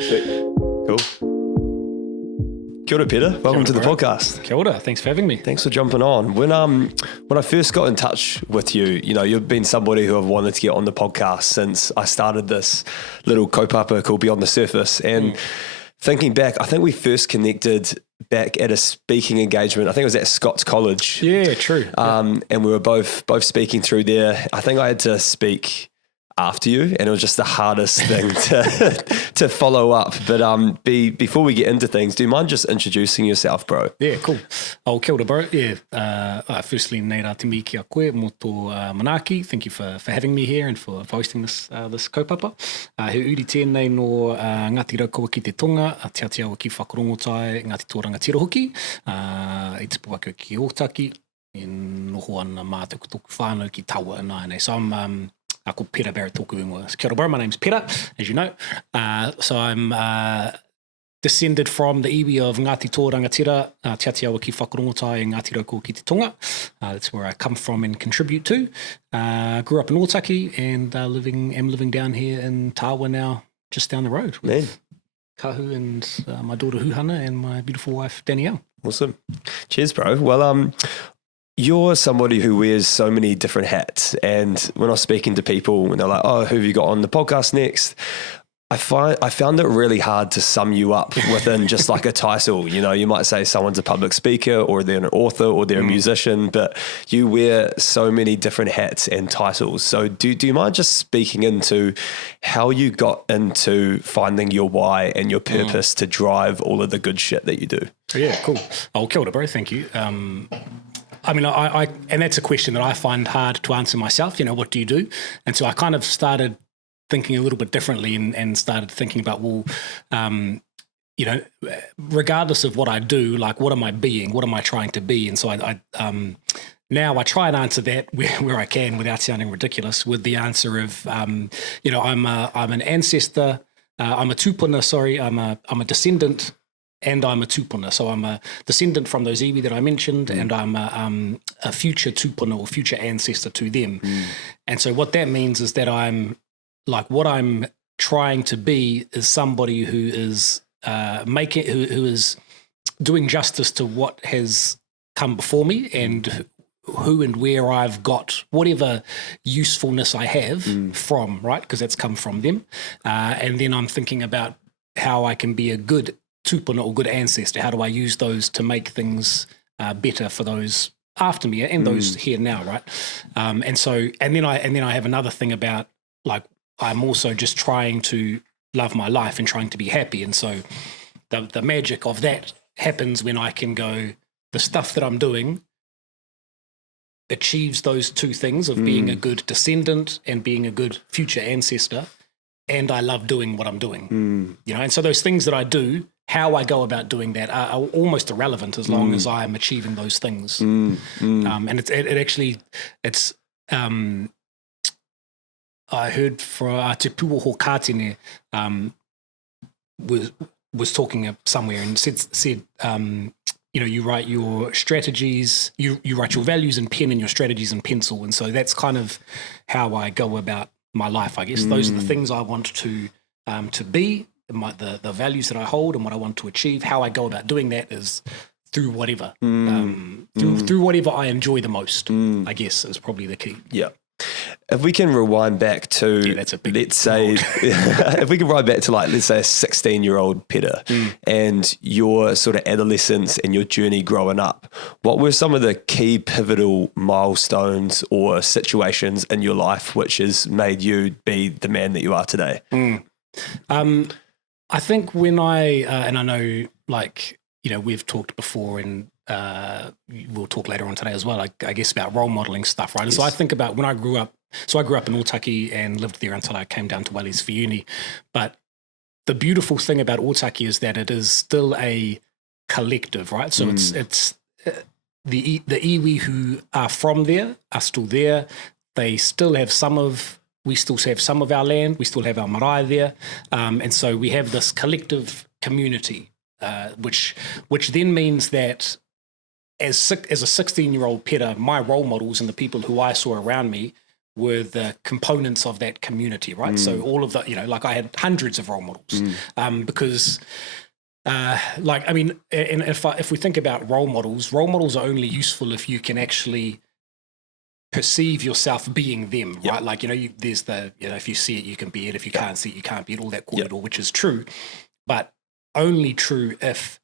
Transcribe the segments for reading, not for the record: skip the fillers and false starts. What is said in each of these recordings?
Cool. Kia ora, Pera. Welcome to the podcast. Kia ora. Thanks for having me. Thanks for jumping on. When I first got in touch with you, you've been somebody who I've wanted to get on the podcast since I started this little kaupapa called Beyond the Surface. And thinking back, I think we first connected back at a speaking engagement. I think it was at Scott's College. Yeah, true. And we were both speaking through there. I think I had to speak after you, and it was just the hardest thing to follow up. But before we get into things, do you mind just introducing yourself, bro? Yeah, cool. Kia ora, bro. Yeah. Firstly, nei rā te mi ki a koe mo tō manaaki. Thank you for having me here and for hosting this kaupapa. He uri tēnei no Ngāti Raukawa ki te tonga, te atiawa ki whakarongotai, Ngāti Tōranga Tira hoki, i te puaka ki Ōtaki, e noho ana mā tuku whānau ki taua nāne. So I'm called Pera, Barrett tōku ingoa. Kia ora, bro. My name's Pera, as you know. So I'm descended from the iwi of Ngāti Tōranga Tira, te atiawa ki whakarongotai, Ngāti Raukawa ki te tonga. That's where I come from and contribute to. Grew up in Ōtaki and am living down here in Tawa now, just down the road. With Kahu and my daughter Huhana and my beautiful wife Danielle. Awesome. Cheers, bro. Well, you're somebody who wears so many different hats, and when I was speaking to people, when they're like, "Oh, who have you got on the podcast next?" I found it really hard to sum you up within just like a title. You might say someone's a public speaker, or they're an author, or they're a musician, but you wear so many different hats and titles. So do you mind just speaking into how you got into finding your why and your purpose to drive all of the good shit that you do? Yeah, cool. Kia ora, bro. Thank you. I mean, I and that's a question that I find hard to answer myself. What do you do? And so I kind of started thinking a little bit differently and started thinking about, regardless of what I do, like, what am I being? What am I trying to be? And so I now I try and answer that where I can without sounding ridiculous with the answer of, I'm an ancestor. I'm a tūpuna, sorry. I'm a descendant. And I'm a tūpuna, so I'm a descendant from those iwi that I mentioned, and I'm a future tūpuna or future ancestor to them. And so what that means is that what I'm trying to be is somebody who is who is doing justice to what has come before me, and who and where I've got whatever usefulness I have from, right? Because that's come from them. And then I'm thinking about how I can be a good tūpuna or good ancestor. How do I use those to make things better for those after me and those here now, right? And then I have another thing about, like, I'm also just trying to love my life and trying to be happy. And so the magic of that happens when I can go, the stuff that I'm doing achieves those two things of being a good descendant and being a good future ancestor, and I love doing what I'm doing. And so those things that I do, how I go about doing that are almost irrelevant as long as I'm achieving those things. And I heard from Te Puoho Kātene was talking somewhere and said you write your strategies, you write your values in pen and your strategies in pencil. And so that's kind of how I go about my life, I guess. Those are the things I want to be, the values that I hold and what I want to achieve. How I go about doing that is through whatever, through whatever I enjoy the most, I guess, is probably the key. Yeah. If we can rewind back to, that's a big let's say, if we can rewind back to, like, let's say a 16-year-old Pera and your sort of adolescence and your journey growing up, what were some of the key pivotal milestones or situations in your life which has made you be the man that you are today? I think when and I know, like, we've talked before and we'll talk later on today as well, I guess, about role modeling stuff, right? And so I think about when I grew up, so I grew up in Ōtaki and lived there until I came down to Wellies for uni. But the beautiful thing about Ōtaki is that it is still a collective, right? So it's the iwi who are from there are still there. They still have we still have some of our land. We still have our marae there. And so we have this collective community, which then means that as a 16-year-old Pera, my role models and the people who I saw around me were the components of that community, right? So all of the, like I had hundreds of role models because and if we think about role models are only useful if you can actually perceive yourself being them, right? Yep. Like, there's the, if you see it, you can be it. If you can't see it, you can't be it, all that kōrero, which is true, but only true if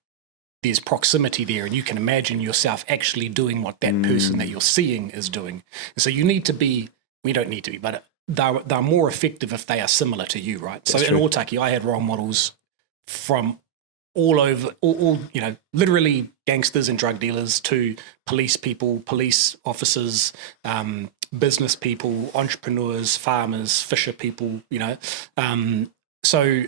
there's proximity there and you can imagine yourself actually doing what that person that you're seeing is doing. And so you need to be, we don't need to be, but they're more effective if they are similar to you, right? That's so true. in Otaki, I had role models from all over, all literally gangsters and drug dealers to police people, police officers, business people, entrepreneurs, farmers, fisher people, so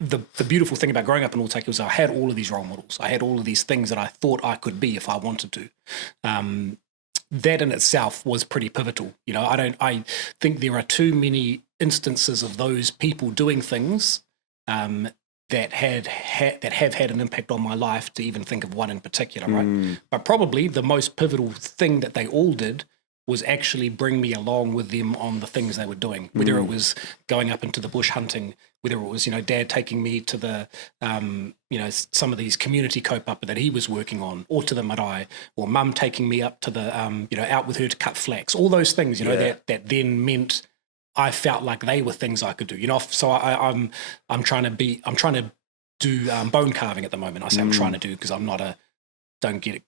the beautiful thing about growing up in Otaki was I had all of these role models. I had all of these things that I thought I could be if I wanted to. That in itself was pretty pivotal. I think there are too many instances of those people doing things that have had an impact on my life to even think of one in particular, right? But probably the most pivotal thing that they all did was actually bring me along with them on the things they were doing, whether it was going up into the bush hunting, whether it was, Dad taking me to the, some of these community kaupapa that he was working on, or to the marae, or Mum taking me up to the, out with her to cut flax, all those things, that then meant I felt like they were things I could do, So I'm trying to do bone carving at the moment. I say I'm trying to do because I'm not don't get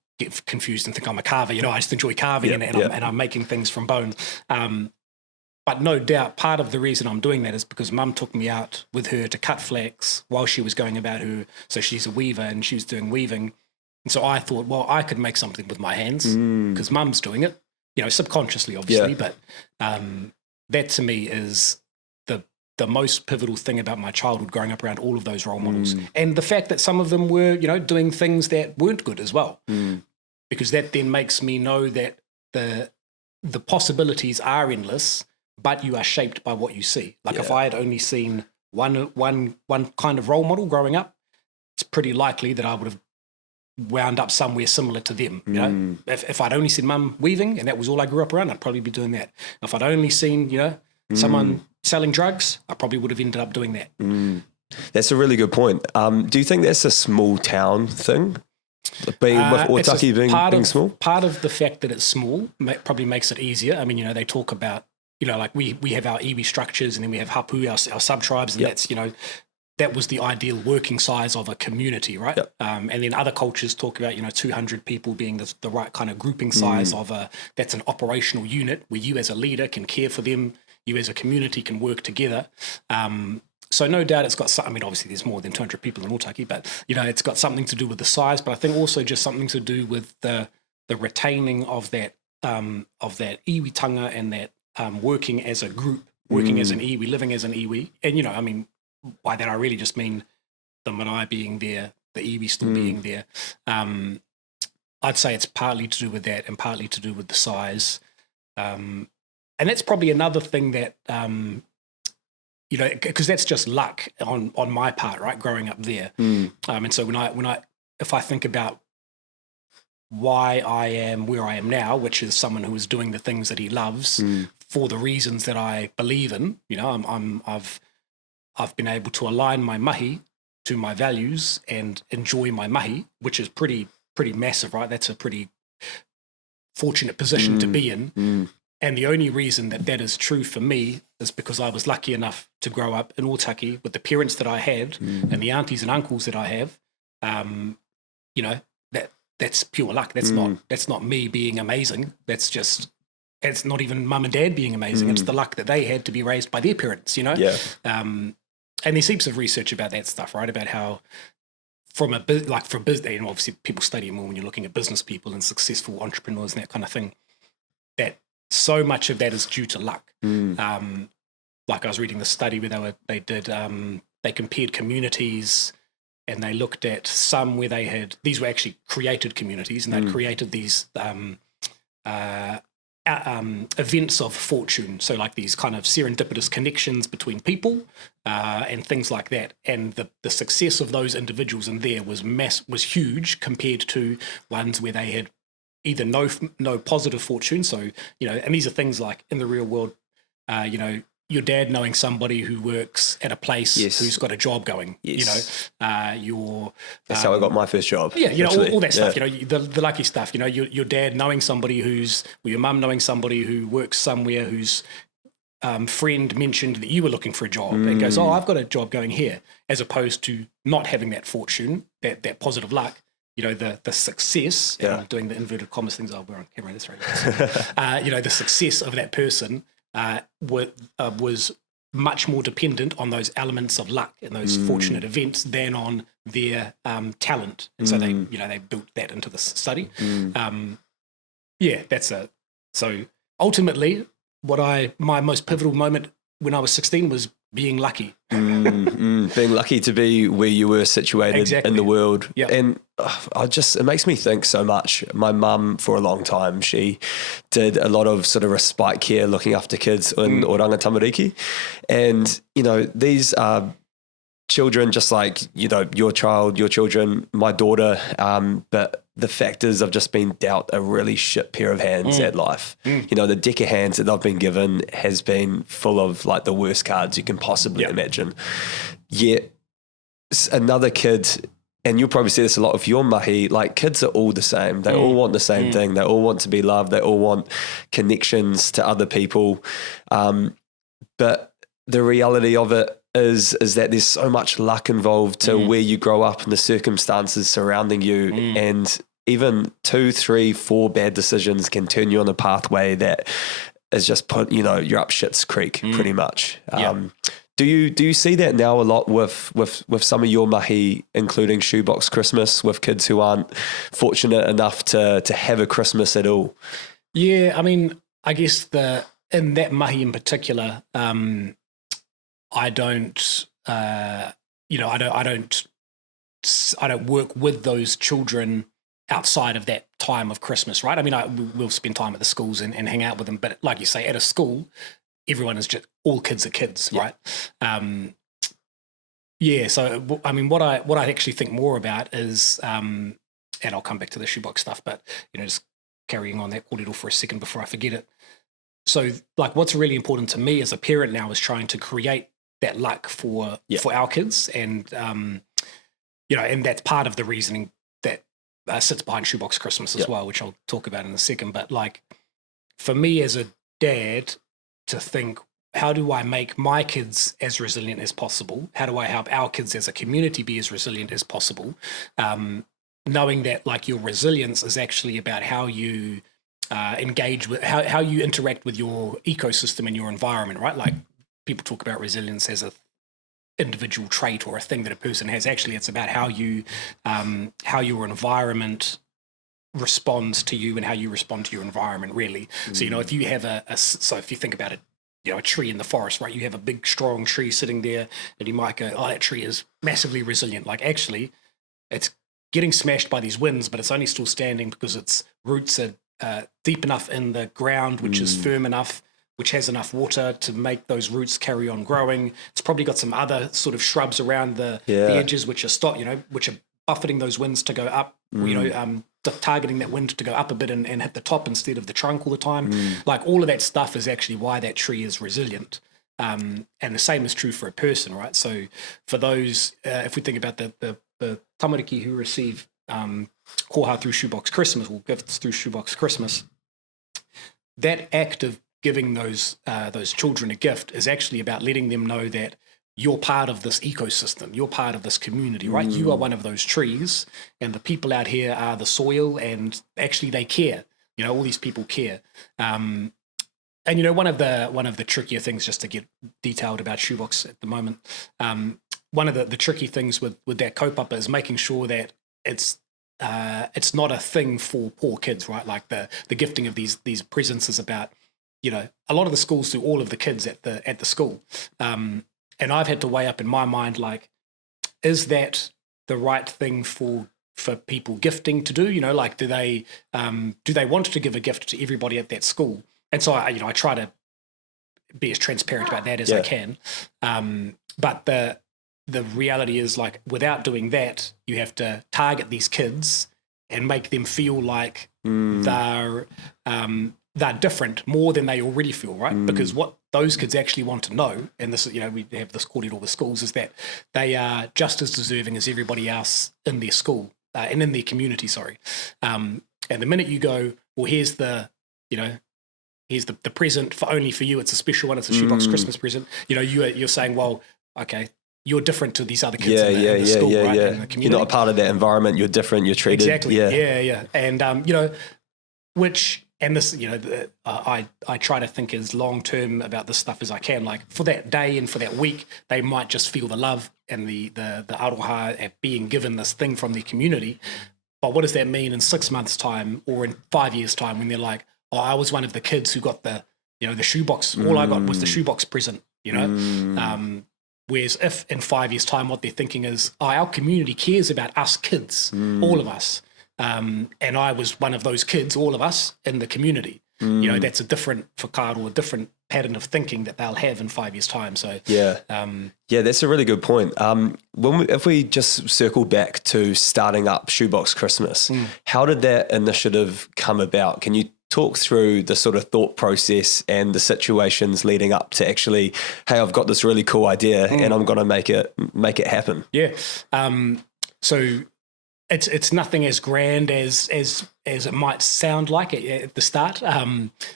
confused and think I'm a carver. I just enjoy carving and I'm making things from bone. But no doubt part of the reason I'm doing that is because Mum took me out with her to cut flax while she was going about her. So she's a weaver and she was doing weaving. And so I thought, well, I could make something with my hands because Mum's doing it, subconsciously, obviously. But that to me is the most pivotal thing about my childhood, growing up around all of those role models. And the fact that some of them were, doing things that weren't good as well. Because that then makes me know that the possibilities are endless, but you are shaped by what you see. Like if I had only seen one kind of role model growing up, it's pretty likely that I would have wound up somewhere similar to them. If I'd only seen Mum weaving and that was all I grew up around, I'd probably be doing that. If I'd only seen, someone selling drugs, I probably would have ended up doing that. That's a really good point. Do you think that's a small town thing? With Otaki being small? Part of the fact that it's small probably makes it easier. I mean, they talk about, like we have our iwi structures and then we have hapu, our sub-tribes, and that's, that was the ideal working size of a community, right? And then other cultures talk about, 200 people being the right kind of grouping size of that's an operational unit where you as a leader can care for them, you as a community can work together. So no doubt it's got some, I mean, obviously there's more than 200 people in Otaki, but, it's got something to do with the size, but I think also just something to do with the retaining of that iwitanga and that working as a group, working as an iwi, living as an iwi. And, by that I really just mean the marae being there, the iwi still being there. I'd say it's partly to do with that and partly to do with the size. And that's probably another thing that, because that's just luck on my part, right? Growing up there. And so if I think about why I am where I am now, which is someone who is doing the things that he loves for the reasons that I believe in, I've been able to align my mahi to my values and enjoy my mahi, which is pretty massive, right? That's a pretty fortunate position to be in. And the only reason that is true for me is because I was lucky enough to grow up in Otaki with the parents that I had and the aunties and uncles that I have. That's pure luck. That's not me being amazing. It's not even mum and dad being amazing. It's the luck that they had to be raised by their parents, and there's heaps of research about that stuff, right? About how for business, and obviously people study it more when you're looking at business people and successful entrepreneurs and that kind of thing, that so much of that is due to luck. Like I was reading the study where they compared communities and they looked at some where these were actually created communities and they'd created these events of fortune, so like these kind of serendipitous connections between people and things like that, and the success of those individuals in there was huge compared to ones where they had either no positive fortune. So, and these are things like in the real world, your dad knowing somebody who works at a place who's got a job going, Yes. that's how I got my first job. Yeah, all that stuff, the lucky stuff, your dad knowing somebody or your mum knowing somebody who works somewhere whose friend mentioned that you were looking for a job and goes, oh, I've got a job going here, as opposed to not having that fortune, that positive luck. The success, and I'm doing the inverted commas things, we're on camera, that's right. The success of that person was much more dependent on those elements of luck and those fortunate events than on their talent. And so they built that into the study. So ultimately my most pivotal moment when I was 16 was being lucky. Being lucky to be where you were situated in the world. Yep. And it makes me think so much. My mum, for a long time, she did a lot of sort of respite care, looking after kids in Oranga Tamariki. And, these are children just like, your child, your children, my daughter. But the fact is I've just been dealt a really shit pair of hands at life. The deck of hands that I've been given has been full of like the worst cards you can possibly imagine. Yet another kid, and you'll probably see this a lot with your mahi, like kids are all the same. They all want the same thing. They all want to be loved. They all want connections to other people. But the reality of it is that there's so much luck involved to where you grow up and the circumstances surrounding you. And even 2, 3, 4 bad decisions can turn you on a pathway that is just you're up shit's creek pretty much. Do you see that now a lot with some of your mahi, including Shoebox Christmas, with kids who aren't fortunate enough to have a Christmas at all? Yeah, I mean, I guess in that mahi in particular, I don't work with those children outside of that time of Christmas, right? I mean, we'll spend time at the schools and hang out with them, but like you say, at a school, everyone is just, all kids are kids, right? So I mean, what I actually think more about is, and I'll come back to the shoebox stuff, but just carrying on that kōrero for a second before I forget it. So like, what's really important to me as a parent now is trying to create that luck for our kids, and and that's part of the reasoning that sits behind Shoebox Christmas as well, which I'll talk about in a second. But like, for me as a dad to think, how do I make my kids as resilient as possible? How do I help our kids as a community be as resilient as possible? Knowing that like your resilience is actually about how you engage with, how you interact with your ecosystem and your environment, right? Like, people talk about resilience as a individual trait or a thing that a person has. Actually, it's about how your environment responds to you and how you respond to your environment, really. So, if you have so if you think about it, a tree in the forest, right? You have a big, strong tree sitting there, and you might go, oh, that tree is massively resilient. Like, actually, it's getting smashed by these winds, but it's only still standing because its roots are deep enough in the ground, which is firm enough, which has enough water to make those roots carry on growing. It's probably got some other sort of shrubs around the edges, which are which are buffeting those winds to go up, targeting that wind to go up a bit and hit the top instead of the trunk all the time. Like, all of that stuff is actually why that tree is resilient. And the same is true for a person, right? So for those, if we think about the tamariki who receive koha through Shoebox Christmas, or gifts through Shoebox Christmas, that act of giving those children a gift is actually about letting them know that you're part of this ecosystem, you're part of this community, right? You are one of those trees, and the people out here are the soil, and actually they care. All these people care. And one of the trickier things, just to get detailed about Shoebox at the moment, one of the tricky things with that kaupapa is making sure that it's not a thing for poor kids, right? Like the gifting of these presents is about, a lot of the schools do all of the kids at the school. And I've had to weigh up in my mind, like, is that the right thing for people gifting to do? Like, do they want to give a gift to everybody at that school? And so I try to be as transparent about that as I can. But the reality is, like, without doing that, you have to target these kids and make them feel like they're different more than they already feel, right? Because what those kids actually want to know, and this is, we have this kōrero with schools, is that they are just as deserving as everybody else in their school and in their community, and the minute you go, well, here's the present only for you, it's a special one, it's a shoebox Christmas present, you're saying, well, okay, you're different to these other kids in the school, right? In the community. You're not a part of that environment, you're different, you're treated. Exactly, yeah. And, and this, I try to think as long-term about this stuff as I can. Like for that day and for that week, they might just feel the love and the aroha at being given this thing from their community. But what does that mean in 6 months' time or in 5 years' time when they're like, oh, I was one of the kids who got the shoebox. All I got was the shoebox present, Whereas if in 5 years' time what they're thinking is, oh, our community cares about us kids, all of us. And I was one of those kids, all of us in the community. That's a different whakaaro, a different pattern of thinking that they'll have in 5 years' time. So that's a really good point. If we just circle back to starting up Shoebox Christmas, how did that initiative come about? Can you talk through the sort of thought process and the situations leading up to actually, hey, I've got this really cool idea and I'm going to make it happen? Yeah. So it's nothing as grand as it might sound like at the start.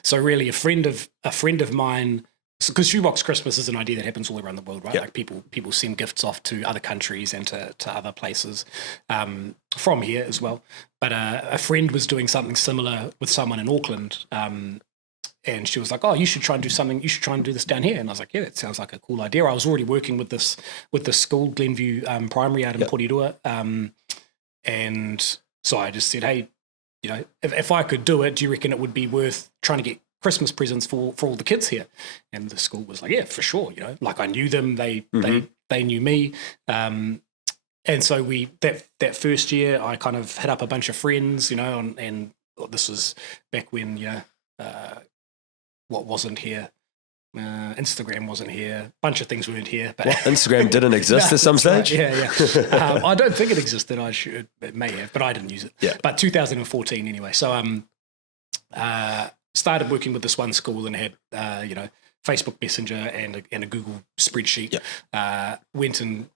So really, a friend of mine, because Shoebox Christmas is an idea that happens all around the world, right? Like people send gifts off to other countries and to other places from here as well. But a friend was doing something similar with someone in Auckland, and she was like, "Oh, you should try and do something. You should try and do this down here." And I was like, "Yeah, that sounds like a cool idea." I was already working with this school, Glenview Primary out in Porirua, and so I just said, "Hey, if I could do it, do you reckon it would be worth trying to get Christmas presents for all the kids here?" And the school was like, "Yeah, for sure." Like I knew them, they knew me, and so that first year I kind of hit up a bunch of friends, and this was back when what wasn't here. Instagram wasn't here. A bunch of things weren't here. But Instagram didn't exist at some stage? Right, yeah. I don't think it existed. It may have, but I didn't use it. Yeah. But 2014 anyway. So started working with this one school and had Facebook Messenger and a Google spreadsheet. Yeah. Went and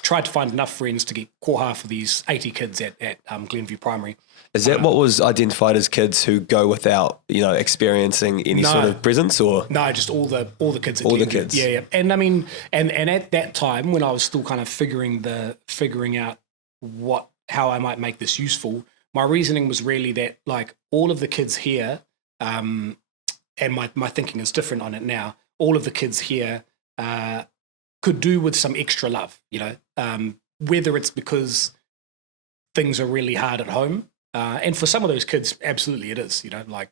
tried to find enough friends to get koha for these 80 kids at Glenview Primary. Is that what was identified as kids who go without, experiencing any sort of presence, or? No, just all the kids at Glenview. All the kids. Yeah. And I mean, and at that time when I was still kind of figuring out how I might make this useful, my reasoning was really that like all of the kids here, and my thinking is different on it now, all of the kids here could do with some extra love, whether it's because things are really hard at home. And for some of those kids, absolutely it is, like,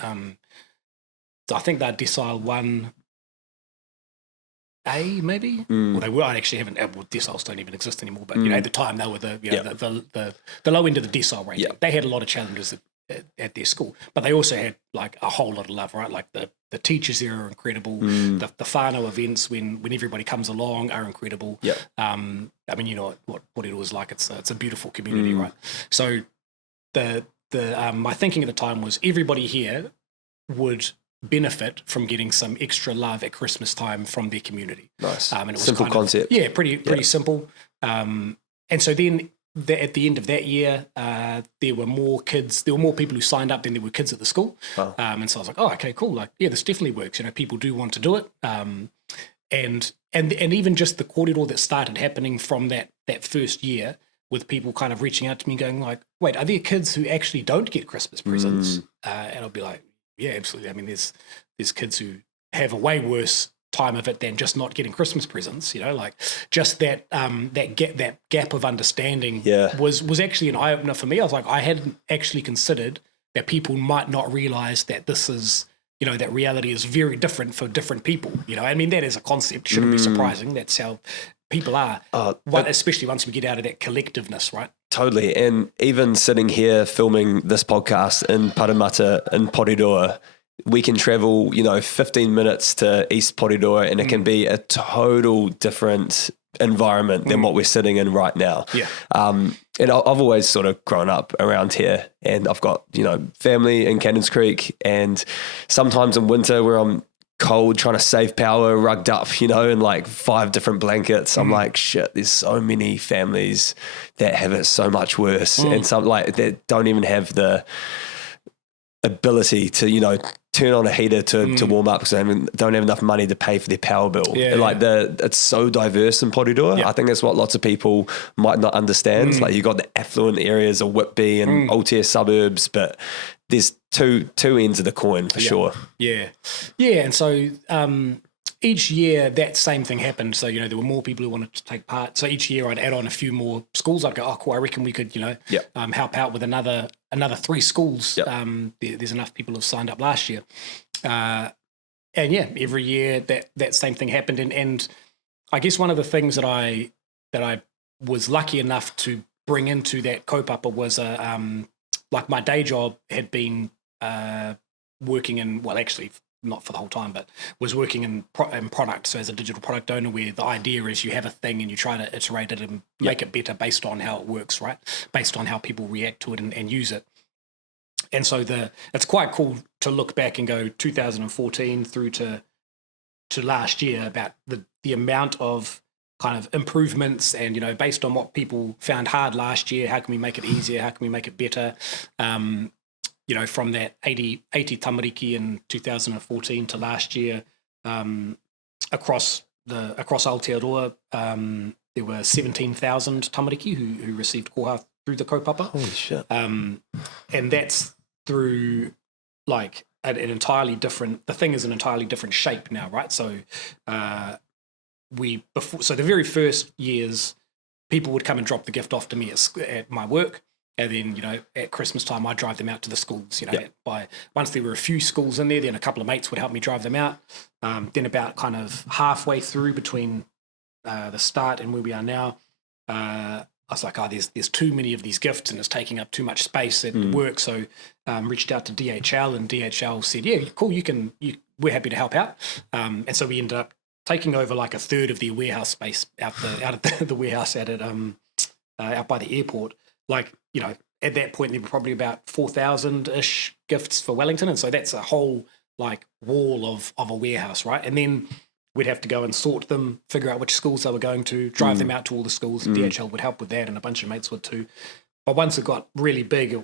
I think they're decile 1A maybe. Well, they were. I actually haven't. Well, deciles don't even exist anymore. But at the time they were the low end of the decile ranking. They had a lot of challenges at their school, but they also had like a whole lot of love, right? Like the teachers there are incredible. The whānau events when everybody comes along are incredible. I mean, what it was like. It's a beautiful community, right? So my thinking at the time was everybody here would benefit from getting some extra love at Christmas time from their community. Nice. And it was simple concept. Pretty simple. And so then at the end of that year, there were more people who signed up than there were kids at the school. Wow. And so I was like, oh, okay, cool. Like, yeah, this definitely works. People do want to do it. And even just the kōrero that started happening from that first year, with people kind of reaching out to me going like, wait, are there kids who actually don't get Christmas presents? And I'll be like, yeah, absolutely. I mean, there's kids who have a way worse time of it than just not getting Christmas presents, like just that gap of understanding was actually an eye-opener for me. I was like, I hadn't actually considered that people might not realize that this is, that reality is very different for different people. I mean, that is a concept, shouldn't be surprising. That's how people are, especially once we get out of that collectiveness, right? Totally. And even sitting here filming this podcast in Parramatta in Porirua, we can travel, 15 minutes to East Porirua and it can be a total different environment than what we're sitting in right now. Yeah. And I've always sort of grown up around here, and I've got, family in Cannons Creek, and sometimes in winter where I'm cold, trying to save power, rugged up, in like 5 different blankets. I'm like, shit, there's so many families that have it so much worse, and some like that don't even have the ability to, turn on a heater to warm up because they don't have enough money to pay for their power bill. It's so diverse in Porirua. I think that's what lots of people might not understand. Like you got the affluent areas of Whitby and Aotea suburbs, but there's two ends of the coin for sure. Yeah. And so each year that same thing happened. So, there were more people who wanted to take part. So each year I'd add on a few more schools. I'd go, oh, cool, I reckon we could, help out with another 3 schools. There's enough people who have signed up last year. Every year that same thing happened. And I guess one of the things that I was lucky enough to bring into that kaupapa was like my day job had been working in, well, actually not for the whole time, but was working in product. So as a digital product owner, where the idea is you have a thing and you try to iterate it and make it better based on how it works, right? Based on how people react to it and use it. And so it's quite cool to look back and go 2014 through to last year about the amount of kind of improvements and, based on what people found hard last year, how can we make it easier? How can we make it better? From that 80 tamariki in 2014 to last year, across Aotearoa, there were 17,000 tamariki who received koha through the kaupapa. Holy shit. And that's through like an entirely different, the thing is an entirely different shape now, right? So the very first years, people would come and drop the gift off to me at my work. And then, at Christmas time, I'd drive them out to the schools, once there were a few schools in there, then a couple of mates would help me drive them out. Then about kind of halfway through between the start and where we are now, I was like, there's too many of these gifts and it's taking up too much space at work. So reached out to DHL, and DHL said, yeah, cool, we're happy to help out. And so we ended up taking over like a third of their warehouse space out of the warehouse out by the airport. Like, at that point, there were probably about 4,000-ish gifts for Wellington. And so that's a whole like wall of a warehouse, right? And then we'd have to go and sort them, figure out which schools they were going to, drive them out to all the schools. And DHL would help with that, and a bunch of mates would too. But once it got really big,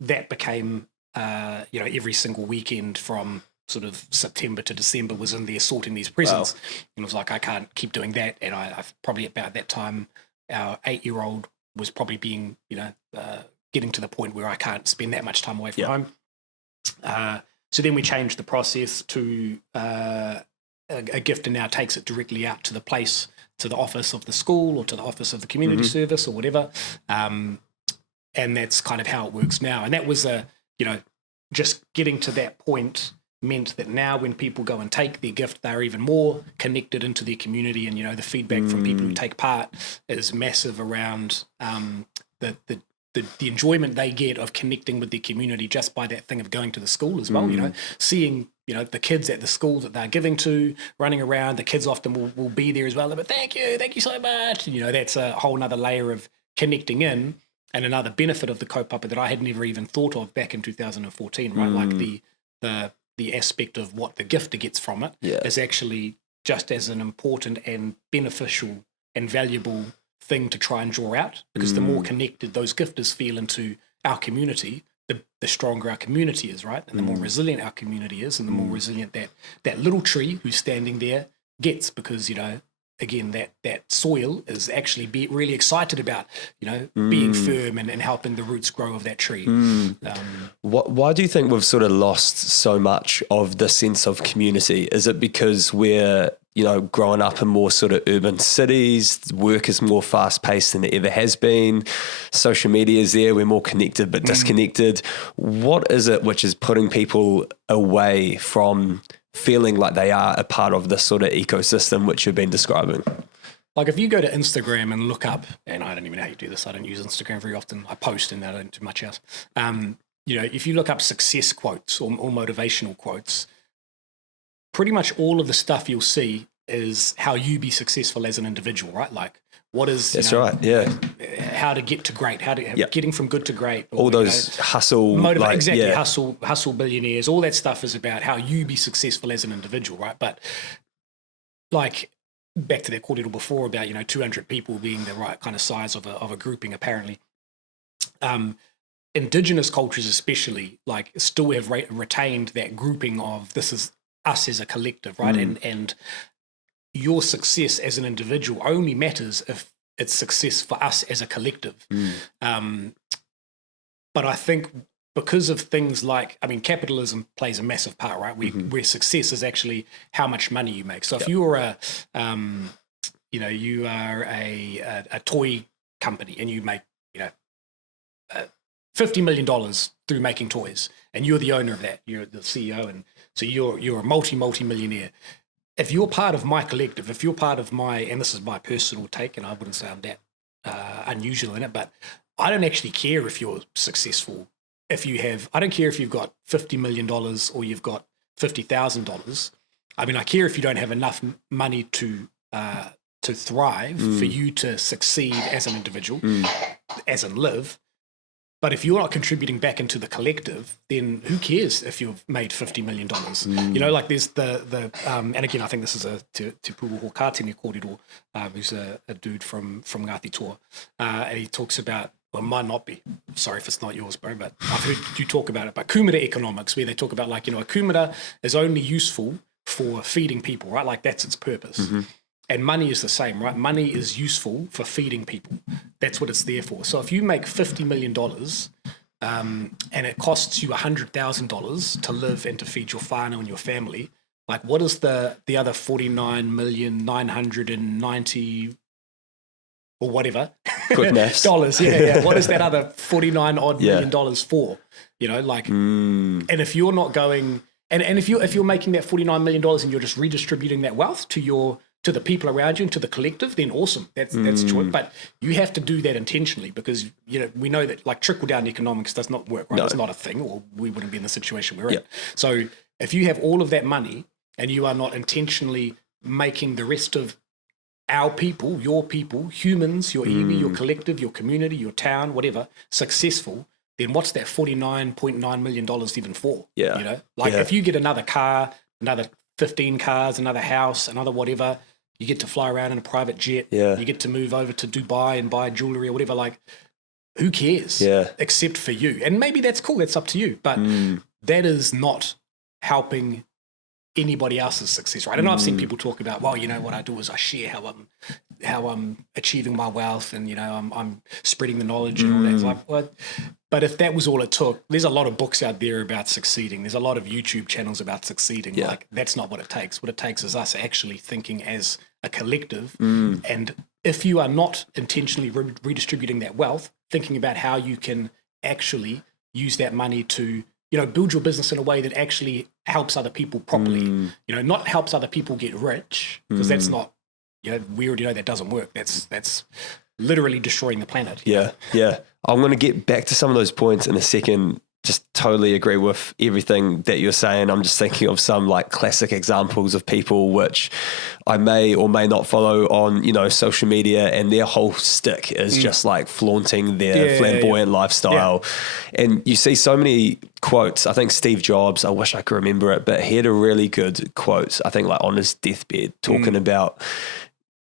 that became, every single weekend from sort of September to December was in there sorting these presents. Wow. And it was like, I can't keep doing that. And I've probably about that time, our 8-year-old was probably being, getting to the point where I can't spend that much time away from home. So then we changed the process to a gifter now takes it directly out to the place, to the office of the school or to the office of the community service or whatever. And that's kind of how it works now. And that was just getting to that point meant that now when people go and take their gift, they're even more connected into their community, and the feedback from people who take part is massive around the enjoyment they get of connecting with their community just by that thing of going to the school as well. Seeing the kids at the school that they're giving to running around, the kids often will be there as well. But thank you so much. That's a whole nother layer of connecting in, and another benefit of the kaupapa that I had never even thought of back in 2014. Right, like the aspect of what the gifter gets from it is actually just as an important and beneficial and valuable thing to try and draw out, because the more connected those gifters feel into our community, the stronger our community is, right? And the more resilient our community is, and the more resilient that little tree who's standing there gets, because, again, that soil is actually really excited about, being firm and helping the roots grow of that tree. Why do you think we've sort of lost so much of the sense of community? Is it because we're, growing up in more sort of urban cities, work is more fast paced than it ever has been, social media is there, we're more connected but disconnected? What is it which is putting people away from feeling like they are a part of this sort of ecosystem which you've been describing? Like if you go to Instagram and look up, and I don't even know how you do this, I don't use Instagram very often, I post and I don't do much else. If you look up success quotes or motivational quotes, pretty much all of the stuff you'll see is how you be successful as an individual, right? Like what is that's right, yeah, how to get to great, how to getting from good to great, or, all those hustle, exactly, hustle billionaires, all that stuff is about how you be successful as an individual, right? But like back to that kōrero before about 200 people being the right kind of size of a grouping, apparently. Indigenous cultures especially like still have retained that grouping of this is us as a collective, right? And your success as an individual only matters if it's success for us as a collective. But I think because of things like, capitalism plays a massive part, right? Where success is actually how much money you make. So if you're you are a toy company and you make, $50 million through making toys, and you're the owner of that, you're the CEO, and so you're a multi-millionaire. If you're part of my collective, if you're part of my, and this is my personal take, and I wouldn't say I'm that unusual in it, but I don't actually care if you're successful. I don't care if you've got $50 million or you've got $50,000. I care if you don't have enough money to thrive for you to succeed as an individual, as in live. But if you're not contributing back into the collective, then who cares if you've made $50 million? Like there's and again, I think this is a Te Puho Kātene kōrero, who's a dude from Ngāti Toa. And he talks about, well, it might not be, sorry if it's not yours, bro, but I've heard you talk about it, but kumara economics, where they talk about like, a kumara is only useful for feeding people, right? Like that's its purpose. And money is the same, right? Money is useful for feeding people. That's what it's there for. So if you make $50 million and it costs you $100,000 to live and to feed your whānau and your family, like what is the other 49,990 or whatever quick maths dollars? Yeah. What is that other 49 odd million dollars for? And if you're not going, and if you're making that $49 million and you're just redistributing that wealth to the people around you and to the collective, then awesome. That's joy. But you have to do that intentionally because, we know that like trickle down economics does not work, right? No. It's not a thing, or we wouldn't be in the situation we're in. So if you have all of that money and you are not intentionally making the rest of our people, your people, humans, your iwi, your collective, your community, your town, whatever, successful, then what's that $49.9 million even for? If you get another car, another 15 cars, another house, another whatever, you get to fly around in a private jet, you get to move over to Dubai and buy jewelry or whatever, like who cares except for you? And maybe that's cool, that's up to you, but that is not helping anybody else's success, right? I know I've seen people talk about, well, what I do is I share how I'm achieving my wealth and, I'm spreading the knowledge and all that. It's like, what? But if that was all it took, there's a lot of books out there about succeeding. There's a lot of YouTube channels about succeeding. Like that's not what it takes. What it takes is us actually thinking as a collective. And if you are not intentionally redistributing that wealth, thinking about how you can actually use that money to, build your business in a way that actually helps other people properly, not helps other people get rich, because that's not, we already know that doesn't work. That's literally destroying the planet. Yeah. I'm going to get back to some of those points in a second. Just totally agree with everything that you're saying. I'm just thinking of some like classic examples of people which I may or may not follow on, social media, and their whole stick is just like flaunting their flamboyant lifestyle. And you see so many quotes. I think Steve Jobs, I wish I could remember it, but he had a really good quote, I think like on his deathbed, talking about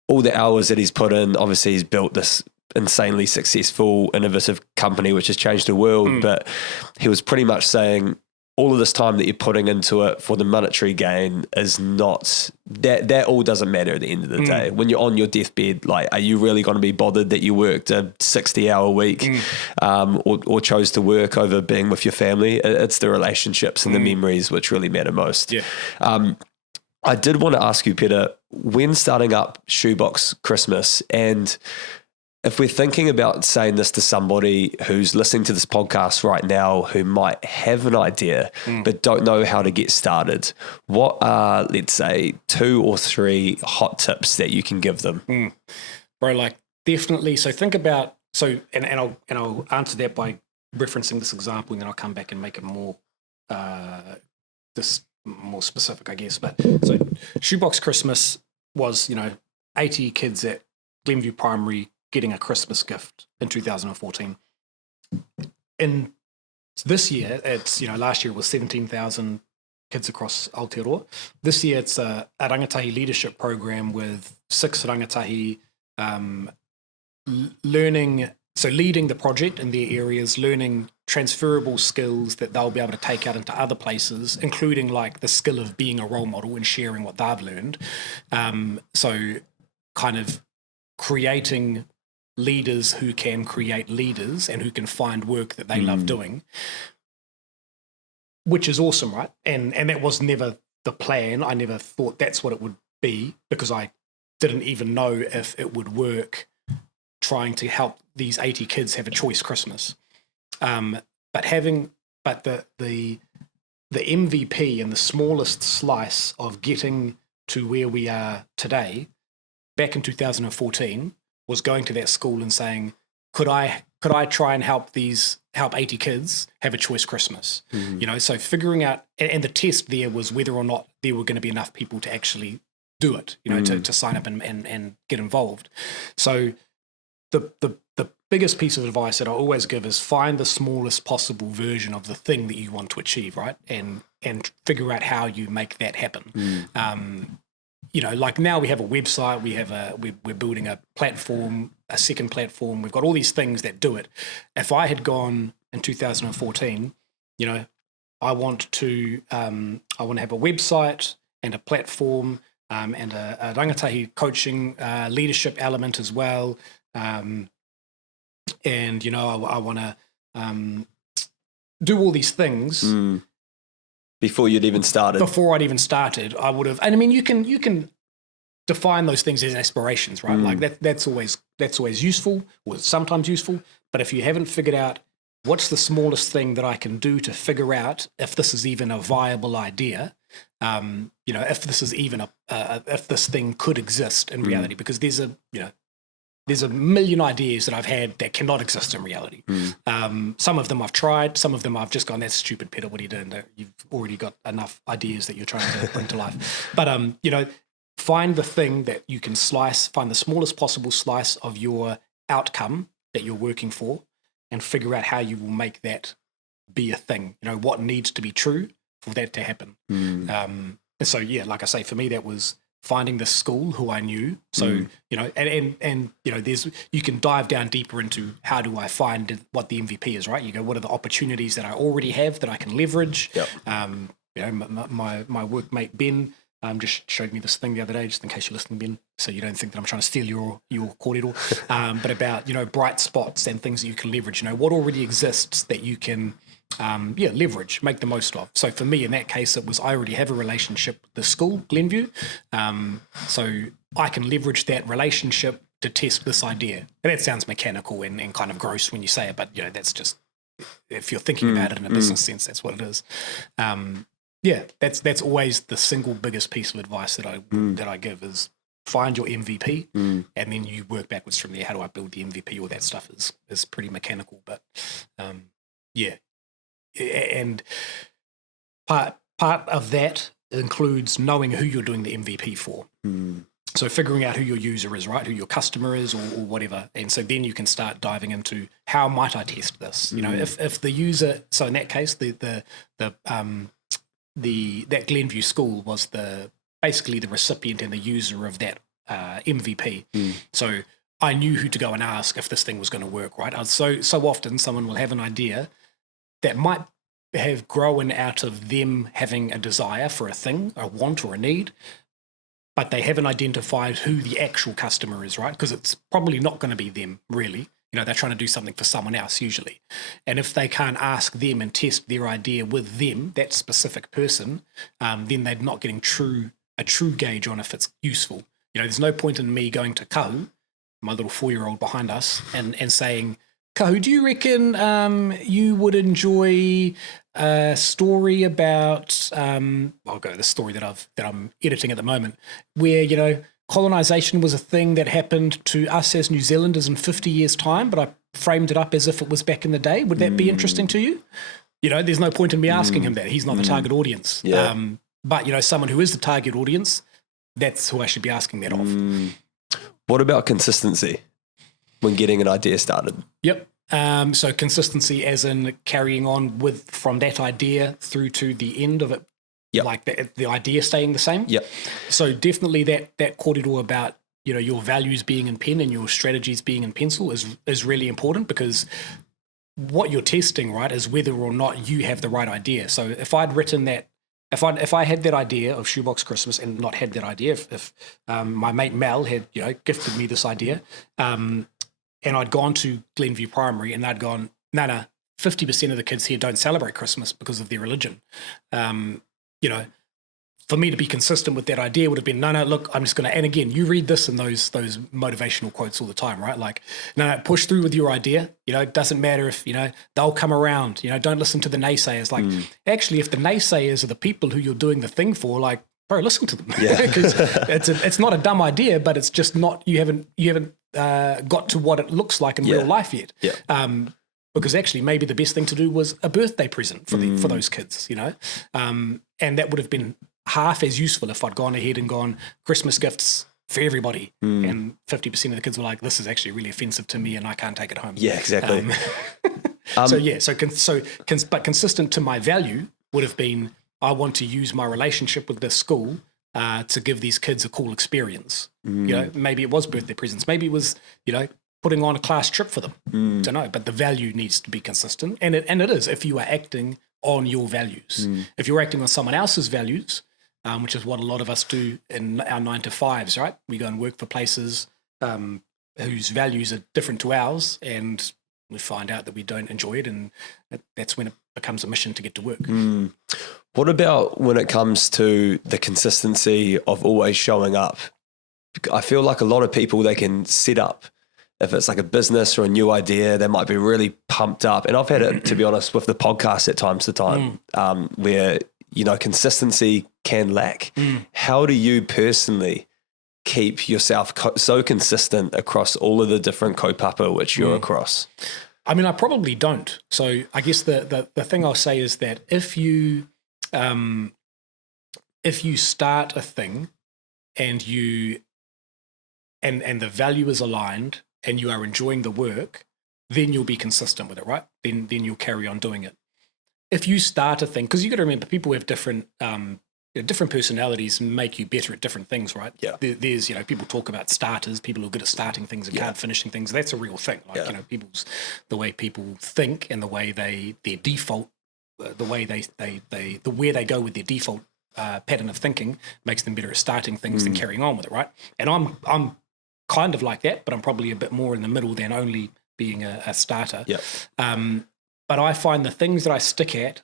all the hours that he's put in. Obviously he's built this insanely successful, innovative company which has changed the world, but he was pretty much saying all of this time that you're putting into it for the monetary gain is not, that all doesn't matter at the end of the day. When you're on your deathbed, like, are you really going to be bothered that you worked a 60-hour week or chose to work over being with your family? It's the relationships and the memories which really matter most. I did want to ask you, Pera, when starting up Shoebox Christmas, and if we're thinking about saying this to somebody who's listening to this podcast right now who might have an idea but don't know how to get started, what are, let's say, 2 or 3 hot tips that you can give them? Bro, like definitely. So think about, and I'll answer that by referencing this example, and then I'll come back and make it more more specific, I guess. But so Shoebox Christmas was, 80 kids at Glenview Primary getting a Christmas gift in 2014. In this year, it's, last year it was 17,000 kids across Aotearoa. This year it's a rangatahi leadership program with 6 rangatahi leading the project in their areas, learning transferable skills that they'll be able to take out into other places, including like the skill of being a role model and sharing what they've learned. So kind of creating leaders who can create leaders and who can find work that they love doing, which is awesome, right? And that was never the plan. I never thought that's what it would be, because I didn't even know if it would work trying to help these 80 kids have a choice Christmas. But the MVP and the smallest slice of getting to where we are today, back in 2014, was going to that school and saying, could I try and help 80 kids have a choice Christmas? So figuring out, and the test there was whether or not there were going to be enough people to actually do it, to sign up and get involved. So the biggest piece of advice that I always give is find the smallest possible version of the thing that you want to achieve, right? And figure out how you make that happen. Like now we have a website, we're building a platform, a second platform. We've got all these things that do it. If I had gone in 2014, I want to have a website and a platform and a rangatahi coaching leadership element as well. I want to do all these things. Before you'd even started. Before I'd even started, I would have. And I mean, you can define those things as aspirations, right? Like that's always useful, or sometimes useful. But if you haven't figured out what's the smallest thing that I can do to figure out if this is even a viable idea, if this is even if this thing could exist in reality, because there's a million ideas that I've had that cannot exist in reality. Some of them I've tried, some of them I've just gone, that's stupid, Pera, what are you doing? You've already got enough ideas that you're trying to bring to life. But, find the thing that you can find the smallest possible slice of your outcome that you're working for, and figure out how you will make that be a thing. What needs to be true for that to happen. And so, like I say, for me, that was finding the school who I knew. So, you can dive down deeper into how do I find what the MVP is, right? You go, what are the opportunities that I already have that I can leverage? Yep. My workmate, Ben, just showed me this thing the other day, just in case you're listening, Ben, so you don't think that I'm trying to steal your kōrero, but about, bright spots and things that you can leverage, what already exists that you can leverage, make the most of. So for me, in that case, it was I already have a relationship with the school, Glenview, so I can leverage that relationship to test this idea. And that sounds mechanical and kind of gross when you say it, but that's just, if you're thinking about it in a business sense, that's what it is. That's always the single biggest piece of advice that I give is find your MVP, and then you work backwards from there. How do I build the MVP? All that stuff is pretty mechanical, but and part of that includes knowing who you're doing the MVP for. So figuring out who your user is, right? Who your customer is, or whatever. And so then you can start diving into how might I test this? If the user. So in that case, that Glenview school was basically the recipient and the user of that MVP. So I knew who to go and ask if this thing was going to work, right? So often someone will have an idea that might have grown out of them having a desire for a thing, a want or a need, but they haven't identified who the actual customer is, right? Because it's probably not going to be them, really. They're trying to do something for someone else usually. And if they can't ask them and test their idea with them, that specific person, then they're not getting a true gauge on if it's useful. There's no point in me going to Kahu, my little 4-year-old behind us, and saying, Kahu, do you reckon you would enjoy a story about, I'll go the story that I'm editing at the moment, where, colonization was a thing that happened to us as New Zealanders in 50 years' time, but I framed it up as if it was back in the day. Would that be interesting to you? There's no point in me asking him that. He's not the target audience. But, someone who is the target audience, that's who I should be asking that of. What about consistency when getting an idea started? Yep. So consistency as in carrying on from that idea through to the end of it. Yep. Like the idea staying the same. Yep. So definitely that kōrero about, your values being in pen and your strategies being in pencil is really important, because what you're testing, right, is whether or not you have the right idea. So if I'd written that, if I had that idea of Shoebox Christmas and not had that idea, if my mate Mel had, gifted me this idea, and I'd gone to Glenview Primary and they'd gone, no, 50% of the kids here don't celebrate Christmas because of their religion. For me to be consistent with that idea would have been, no, look, I'm just going to, and again, you read this in those motivational quotes all the time, right? Like, no, push through with your idea. It doesn't matter if, they'll come around, don't listen to the naysayers. Like, actually, if the naysayers are the people who you're doing the thing for, like, bro, listen to them. Because it's not a dumb idea, but it's just not, you haven't got to what it looks like in real life yet. Yeah. Because actually maybe the best thing to do was a birthday present for those kids, and that would have been half as useful if I'd gone ahead and gone Christmas gifts for everybody, and 50% of the kids were like, this is actually really offensive to me and I can't take it home. Yeah, exactly. But consistent to my value would have been, I want to use my relationship with this school to give these kids a cool experience. Maybe it was birthday presents, maybe it was, putting on a class trip for them. Don't know, but the value needs to be consistent, and it is if you are acting on your values. If you're acting on someone else's values, which is what a lot of us do in our 9 to 5s, right? We go and work for places whose values are different to ours, and we find out that we don't enjoy it, and that's when it becomes a mission to get to work. What about when it comes to the consistency of always showing up? I feel like a lot of people, they can set up, if it's like a business or a new idea, they might be really pumped up. And I've had it, to be honest, with the podcast at times to time, where, consistency can lack. How do you personally keep yourself so consistent across all of the different kaupapa which you're across? I mean, I probably don't. So I guess the thing I'll say is that if you start a thing and and the value is aligned, and you are enjoying the work, then you'll be consistent with it, right? Then you'll carry on doing it. If you start a thing, because you got to remember, people have different personalities make you better at different things, right? Yeah. There's, people talk about starters, people who are good at starting things and can't finishing things. That's a real thing. Like, the way people think and the way their default, the way where they go with their default pattern of thinking makes them better at starting things than carrying on with it, right? And I'm kind of like that, but I'm probably a bit more in the middle than only being a starter. Yeah. But I find the things that I stick at,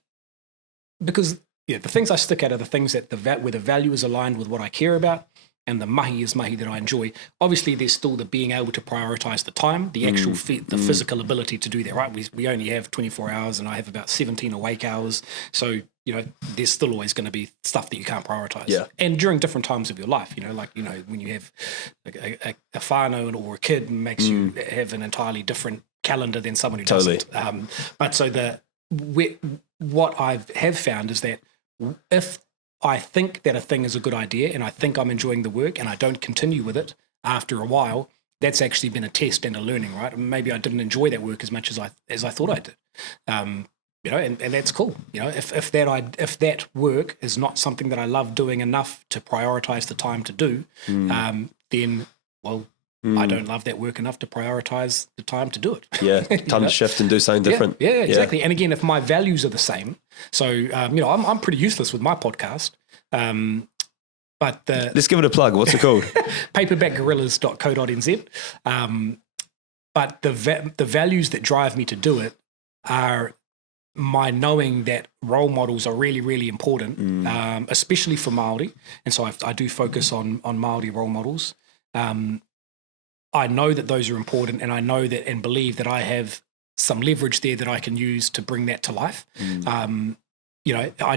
because the things I stick at are the things that where the value is aligned with what I care about, and the mahi is mahi that I enjoy. Obviously, there's still the being able to prioritize the time, the actual the physical ability to do that, right? We only have 24 hours, and I have about 17 awake hours. So, there's still always going to be stuff that you can't prioritize. Yeah. And during different times of your life, when you have a whānau or a kid, makes you have an entirely different calendar than someone who doesn't. But so what I have found is that if I think that a thing is a good idea and I think I'm enjoying the work and I don't continue with it after a while, that's actually been a test and a learning, right? Maybe I didn't enjoy that work as much as I thought I did. And that's cool. If that work is not something that I love doing enough to prioritize the time to do, then, well, I don't love that work enough to prioritize the time to do it. Yeah, time to shift and do something different. Yeah, exactly. And again, if my values are the same, so I'm pretty useless with my podcast. But let's give it a plug. What's it called? paperbackgorillas.co.nz. But the values that drive me to do it are my knowing that role models are really, really important, especially for Māori. And so I do focus on Māori role models. I know that those are important, and I know that and believe that I have some leverage there that I can use to bring that to life. I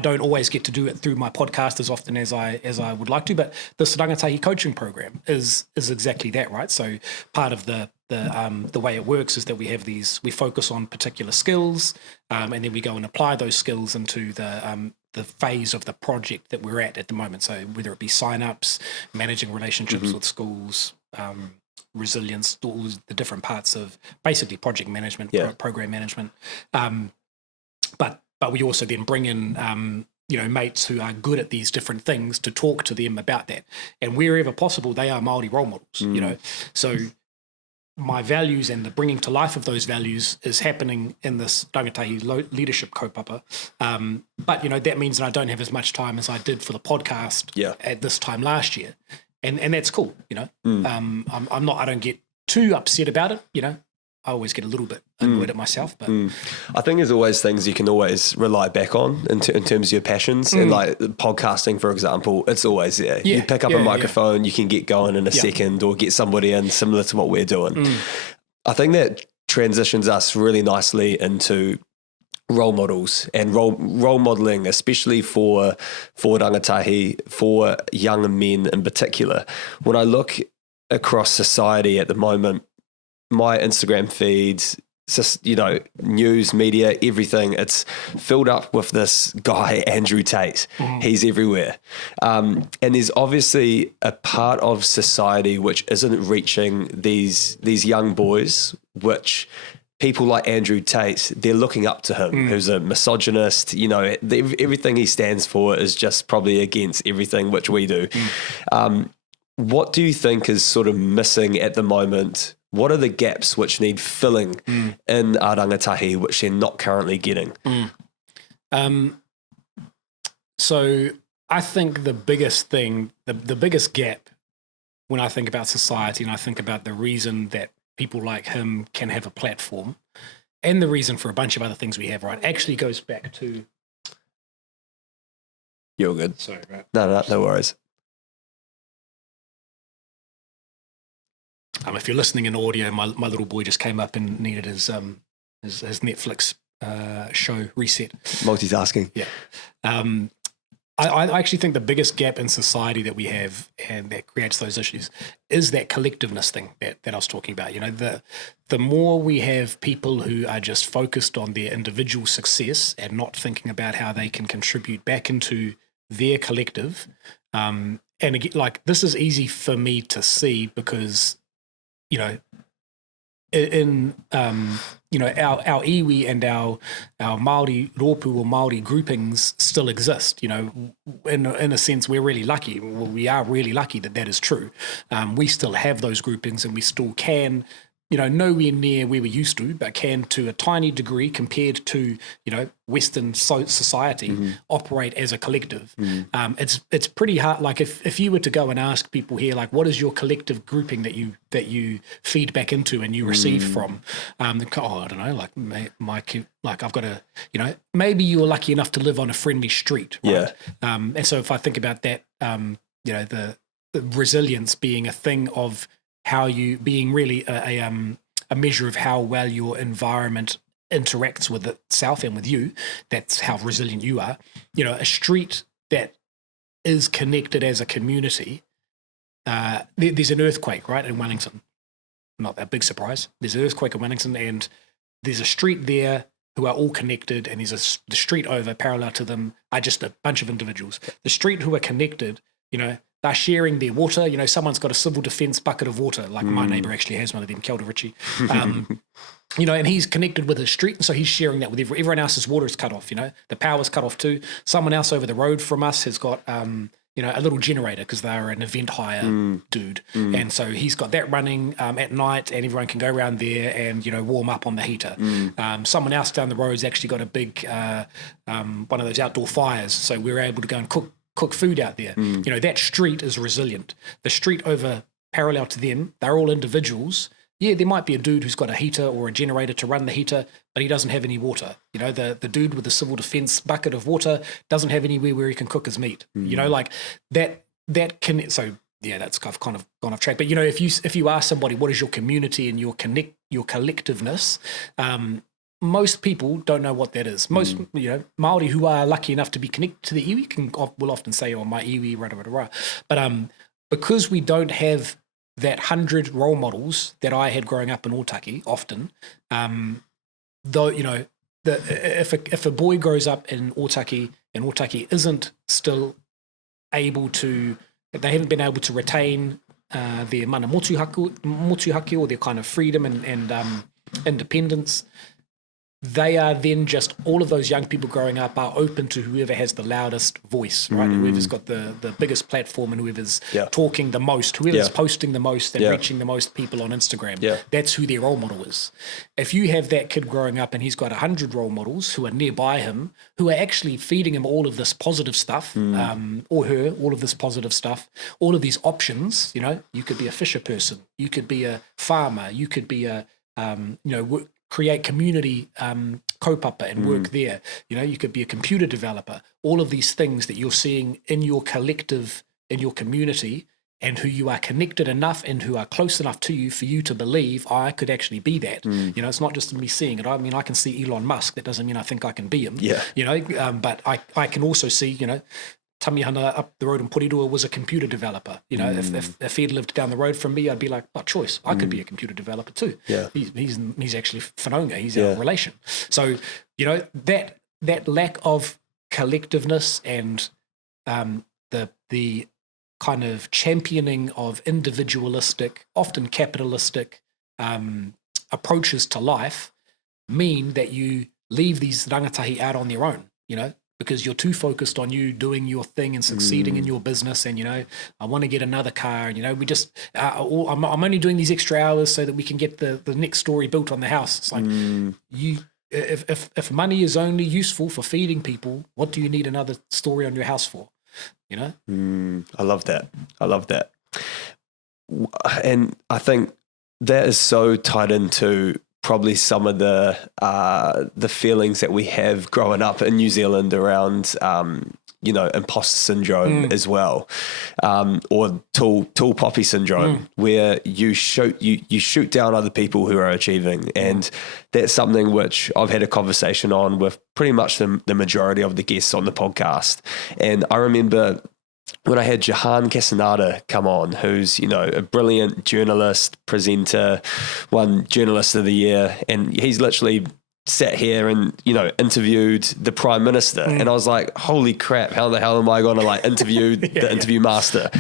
don't always get to do it through my podcast as often as I would like to, but the rangatahi coaching program is exactly that, right? So part of the way it works is that we focus on particular skills, and then we go and apply those skills into the the phase of the project that we're at the moment. So whether it be sign-ups, managing relationships with schools, resilience, all the different parts of basically project management, program management. But we also then bring in mates who are good at these different things to talk to them about that. And wherever possible, they are Māori role models, So my values and the bringing to life of those values is happening in this rangatahi leadership kaupapa. But, that means that I don't have as much time as I did for the podcast at this time last year. And that's cool, I don't get too upset about it, I always get a little bit annoyed at myself. But I think there's always things you can always rely back on in terms of your passions. And like podcasting, for example, it's always there. You pick up a microphone, you can get going in a second, or get somebody in similar to what we're doing. I think that transitions us really nicely into role models and role modeling, especially for rangatahi, for young men in particular. When I look across society at the moment, my Instagram feeds, just, news, media, everything, it's filled up with this guy, Andrew Tate. He's everywhere. And there's obviously a part of society which isn't reaching these young boys, which people like Andrew Tate, they're looking up to him, who's a misogynist. Everything he stands for is just probably against everything which we do. What do you think is sort of missing at the moment? What are the gaps which need filling in our rangatahi, which they're not currently getting? So I think the biggest thing, the biggest gap when I think about society and I think about the reason that people like him can have a platform and the reason for a bunch of other things we have, right, actually goes back to... You're good. Sorry, right. No worries. If you're listening in audio, my little boy just came up and needed his Netflix show reset. Multitasking. Yeah. I actually think the biggest gap in society that we have and that creates those issues is that collectiveness thing that I was talking about. The more we have people who are just focused on their individual success and not thinking about how they can contribute back into their collective. And again, like, this is easy for me to see because our iwi and our Māori rōpū or Māori groupings still exist. In a sense, we're really lucky. Well, we are really lucky that is true. We still have those groupings and we still can, nowhere near where we used to, but can to a tiny degree compared to, Western society operate as a collective. It's pretty hard. Like if you were to go and ask people here, like, what is your collective grouping that you feed back into and you receive from? I don't know, like I've got a, maybe you were lucky enough to live on a friendly street, right? And so if I think about that, the resilience being a thing of how you being really a measure of how well your environment interacts with itself and with you, that's how resilient you are. A street that is connected as a community, there's an earthquake, right, in Wellington. Not that big surprise. There's an earthquake in Wellington and there's a street there who are all connected, and there's the street over parallel to them are just a bunch of individuals. The street who are connected, they're sharing their water. Someone's got a civil defence bucket of water. Like my neighbour actually has one of them, Kia ora, Richie. And he's connected with his street, and so he's sharing that with everyone else's water is cut off. The power's cut off too. Someone else over the road from us has got, a little generator because they're an event hire dude. And so he's got that running at night, and everyone can go around there and, warm up on the heater. Someone else down the road's actually got a big, one of those outdoor fires. So we're able to go and cook food out there. That street is resilient. The street over parallel to them, they're all individuals. Yeah, there might be a dude who's got a heater or a generator to run the heater, but he doesn't have any water. The dude with the civil defence bucket of water doesn't have anywhere where he can cook his meat. Like that can. So yeah, I've kind of gone off track. But if you ask somebody what is your community and your collectiveness, most people don't know what that is. Most Māori who are lucky enough to be connected to the iwi will often say, "Oh, my iwi, rah. But because we don't have that 100 role models that I had growing up in Otaki, often, though if a boy grows up in Otaki and Otaki isn't still able to, they haven't been able to retain their mana motuhake or their kind of freedom and independence, they are then just, all of those young people growing up are open to whoever has the loudest voice, right? Whoever's got the biggest platform and whoever's talking the most, whoever's posting the most and reaching the most people on Instagram. That's who their role model is. If you have that kid growing up and he's got 100 role models who are nearby him, who are actually feeding him all of this positive stuff, or her, all of this positive stuff, all of these options, you know, you could be a fisher person, you could be a farmer, you could be a, create community kaupapa and work there. You know, you could be a computer developer. All of these things that you're seeing in your collective, in your community, and who you are connected enough and who are close enough to you for you to believe, I could actually be that. You know, it's not just me seeing it. I mean, I can see Elon Musk. That doesn't mean I think I can be him. You know, but I can also see, you know, Tamihana up the road in Porirua was a computer developer. You know, if he'd lived down the road from me, I'd be like, oh, choice. I could be a computer developer too. He's actually whanonga. He's our relation. So, you know, that lack of collectiveness and the kind of championing of individualistic, often capitalistic approaches to life mean that you leave these rangatahi out on their own, you know, because you're too focused on you doing your thing and succeeding in your business. And, you know, I want to get another car. And, you know, we just, I'm only doing these extra hours so that we can get the next story built on the house. It's like, if money is only useful for feeding people, what do you need another story on your house for? You know? I love that. I love that. And I think that is so tied into probably some of the feelings that we have growing up in New Zealand around, you know, imposter syndrome as well, or tall poppy syndrome, where you shoot down other people who are achieving. And that's something which I've had a conversation on with pretty much the majority of the guests on the podcast. And I remember when I had Jahan Casanata come on, who's, you know, a brilliant journalist, presenter, won Journalist of the Year, and he's literally sat here and, you know, interviewed the Prime Minister. And I was like, holy crap, how the hell am I going to like interview the interview master?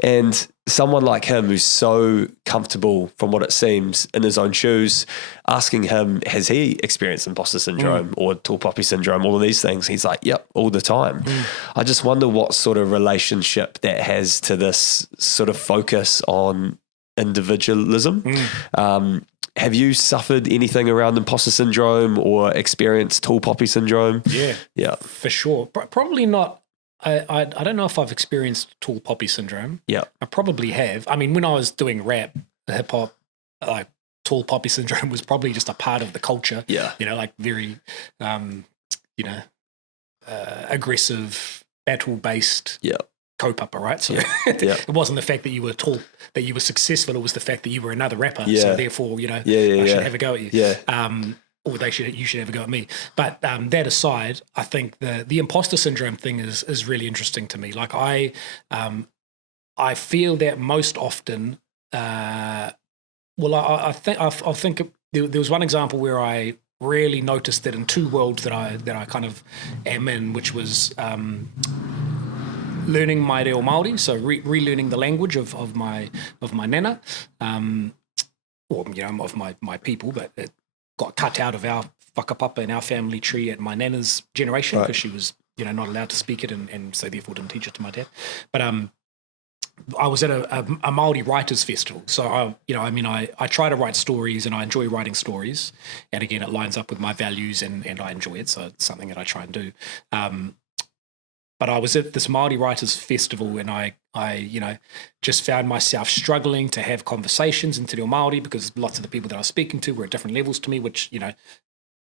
And someone like him who's so comfortable, from what it seems, in his own shoes, asking him, has he experienced imposter syndrome or tall poppy syndrome, all of these things? He's like, yep, all the time. I just wonder what sort of relationship that has to this sort of focus on individualism. Have you suffered anything around imposter syndrome or experienced tall poppy syndrome? Yeah, for sure. Probably not. I don't know if I've experienced tall poppy syndrome. Yeah, I probably have. I mean, when I was doing rap, hip hop, like tall poppy syndrome was probably just a part of the culture. Yeah, you know, like very, you know, aggressive, battle based. Yeah. Kaupapa, right? So it wasn't the fact that you were tall, that you were successful. It was the fact that you were another rapper. So therefore, you know, I should have a go at you. Or you should have a go at me. But that aside, I think the imposter syndrome thing is really interesting to me. Like I feel that most often. I think there was one example where I really noticed that in two worlds that I kind of am in, which was. Learning my reo Māori, so relearning the language of my nana, or you know, of my people, but it got cut out of our whakapapa and our family tree at my nana's generation because she was, you know, not allowed to speak it and so therefore didn't teach it to my dad. But I was at a Māori writers festival, so I try to write stories and I enjoy writing stories, and again it lines up with my values and I enjoy it, so it's something that I try and do. But I was at this Māori Writers Festival and I you know, just found myself struggling to have conversations in Te Reo Māori because lots of the people that I was speaking to were at different levels to me, which, you know,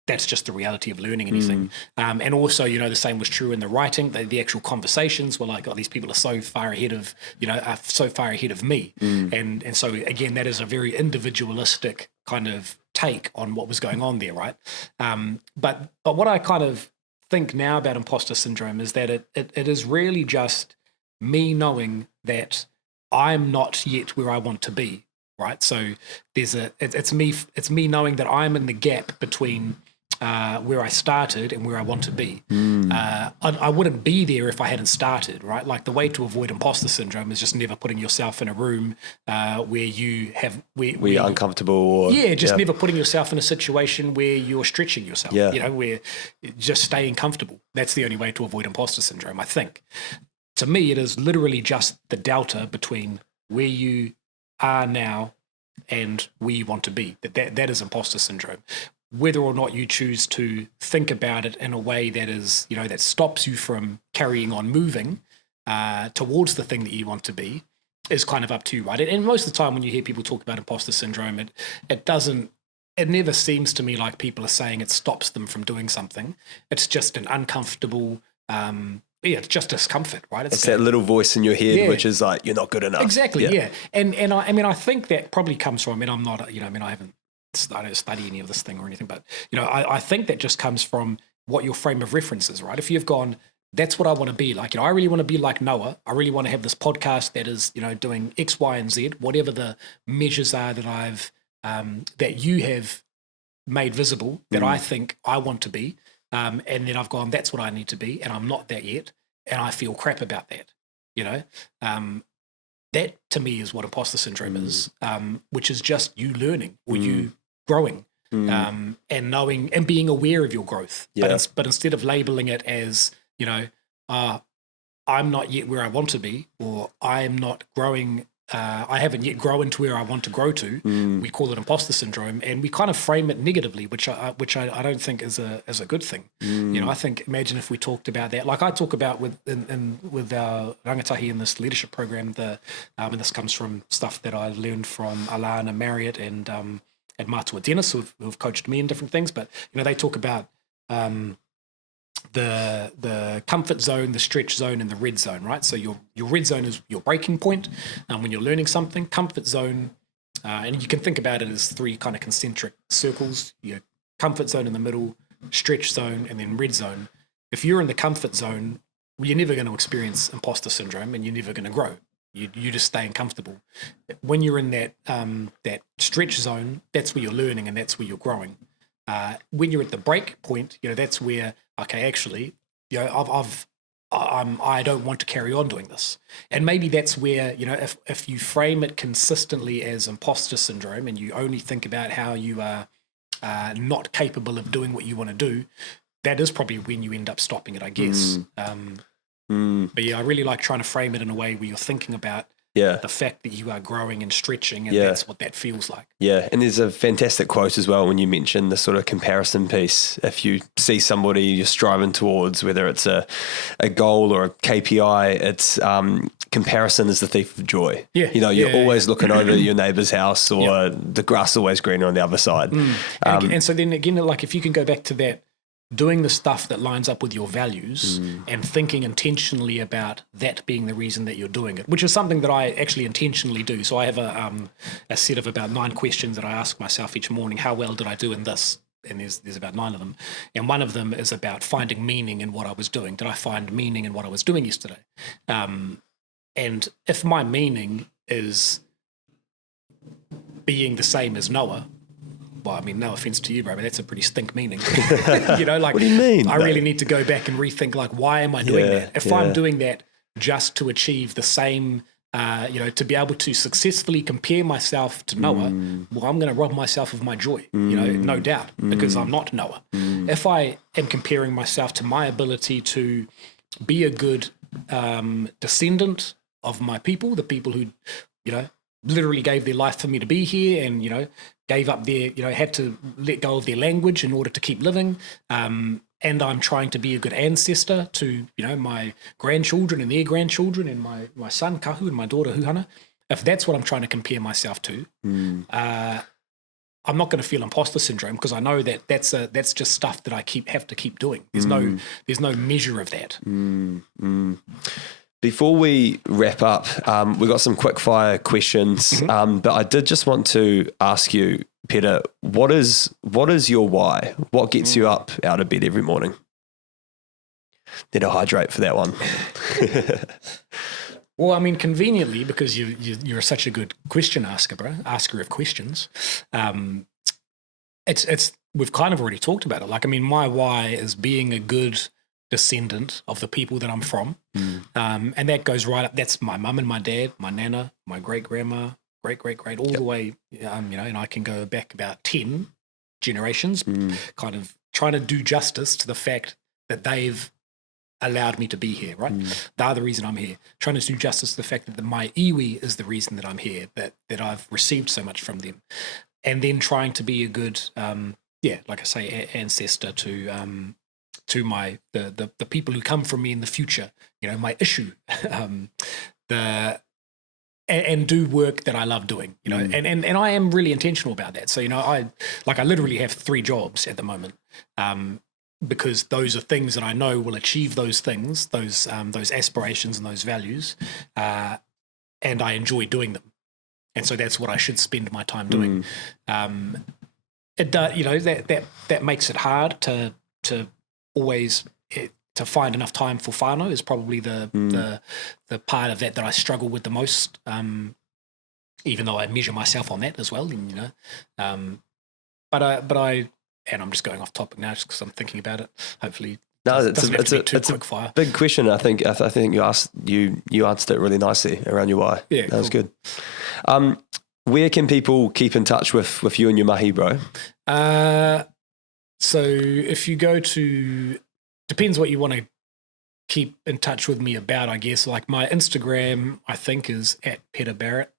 that's just the reality of learning anything. And also, you know, the same was true in the writing. The actual conversations were like, oh, these people are so far ahead of, you know, are so far ahead of me. And so, again, that is a very individualistic kind of take on what was going on there, right? But what I kind of think now about imposter syndrome is that it is really just me knowing that I'm not yet where I want to be, right? So it's me knowing that I'm in the gap between where I started and where I want to be. I wouldn't be there if I hadn't started, right? Like the way to avoid imposter syndrome is just never putting yourself in a room where you have where you're uncomfortable, or never putting yourself in a situation where you're stretching yourself. Where just staying comfortable. That's the only way to avoid imposter syndrome, I think. To me, it is literally just the delta between where you are now and where you want to be. That is imposter syndrome. Whether or not you choose to think about it in a way that is, that stops you from carrying on moving towards the thing that you want to be is kind of up to you, right? And most of the time when you hear people talk about imposter syndrome, it never seems to me like people are saying it stops them from doing something. It's just an uncomfortable, it's just discomfort, right? It's that little voice in your head, which is like, you're not good enough. Exactly, yeah. And I think that probably comes from, I don't study any of this thing or anything, but, I think that just comes from what your frame of reference is, right? If you've gone, that's what I want to be like, I really want to be like Noah. I really want to have this podcast that is, doing X, Y, and Z, whatever the measures are that that you have made visible that I think I want to be. And then I've gone, that's what I need to be, and I'm not that yet, and I feel crap about that, that to me is what imposter syndrome is, which is just you learning or you growing and knowing and being aware of your growth. But instead of labeling it as, I'm not yet where I want to be, or I'm not growing, I haven't yet grown to where I want to grow to. We call it imposter syndrome, and we kind of frame it negatively, which I don't think is a good thing. I think, imagine if we talked about that, like I talk about with our rangatahi in this leadership program. And this comes from stuff that I learned from Alana, Marriott, and Matua Dennis, who've coached me in different things. But they talk about the comfort zone, the stretch zone, and the red zone, right? So your red zone is your breaking point when you're learning something. Comfort zone, and you can think about it as three kind of concentric circles: your comfort zone in the middle, stretch zone, and then red zone. If you're in the comfort zone, you're never going to experience imposter syndrome, and you're never going to grow. You just staying comfortable. When you're in that stretch zone, that's where you're learning and that's where you're growing. When you're at the break point, that's where, okay, actually, I don't want to carry on doing this. And maybe that's where, if you frame it consistently as imposter syndrome and you only think about how you are not capable of doing what you want to do, that is probably when you end up stopping it, I guess. But I really like trying to frame it in a way where you're thinking about the fact that you are growing and stretching, and that's what that feels like. Yeah, and there's a fantastic quote as well when you mention the sort of comparison piece. If you see somebody you're striving towards, whether it's a goal or a KPI, it's comparison is the thief of joy. You're always looking over your neighbour's house, or the grass is always greener on the other side. And so then again, like if you can go back to that, doing the stuff that lines up with your values and thinking intentionally about that being the reason that you're doing it, which is something that I actually intentionally do. So I have a set of about 9 questions that I ask myself each morning. How well did I do in this? And there's about 9 of them. And one of them is about finding meaning in what I was doing. Did I find meaning in what I was doing yesterday? And if my meaning is being the same as Noah, well, I mean, no offense to you, bro, but that's a pretty stink meaning. What do you mean? I really need to go back and rethink, like, why am I doing that? If I'm doing that just to achieve the same, to be able to successfully compare myself to Noah, well, I'm going to rob myself of my joy, no doubt, because I'm not Noah. If I am comparing myself to my ability to be a good descendant of my people, the people who, literally gave their life for me to be here and, gave up their, had to let go of their language in order to keep living. And I'm trying to be a good ancestor to, my grandchildren and their grandchildren and my son, Kahu, and my daughter, Huhana. If that's what I'm trying to compare myself to, I'm not going to feel imposter syndrome, because I know that that's just stuff that I have to keep doing. There's no measure of that. Before we wrap up, we've got some quick fire questions, but I did just want to ask you, Pera, what is your why? What gets you up out of bed every morning? Need to hydrate for that one. Well, I mean, conveniently, because you're such a good question asker, bro, asker of questions, It's we've kind of already talked about it. Like, I mean, my why is being a good descendant of the people that I'm from. And that goes right up. That's my mum and my dad, my nana, my great grandma, great, all the way, and I can go back about 10 generations, kind of trying to do justice to the fact that they've allowed me to be here, right? They're the reason I'm here. Trying to do justice to the fact that my iwi is the reason that I'm here, that I've received so much from them. And then trying to be a good, like I say, ancestor to my the people who come from me in the future, my issue, and do work that I love doing, and I am really intentional about that. So, I literally have 3 jobs at the moment, because those are things that I know will achieve those things, those aspirations and those values, and I enjoy doing them. And so that's what I should spend my time doing. It does, that makes it hard to always to find enough time for whānau is probably the part of that I struggle with the most. Even though I measure myself on that as well, and but I and I'm just going off topic now just because I'm thinking about it. Hopefully. No, it's a big question. I think you answered it really nicely around your why. Yeah, that was good. Where can people keep in touch with you and your mahi, bro? So if you go to, depends what you want to keep in touch with me about, I guess. Like my Instagram, I think, is @Pera Barrett.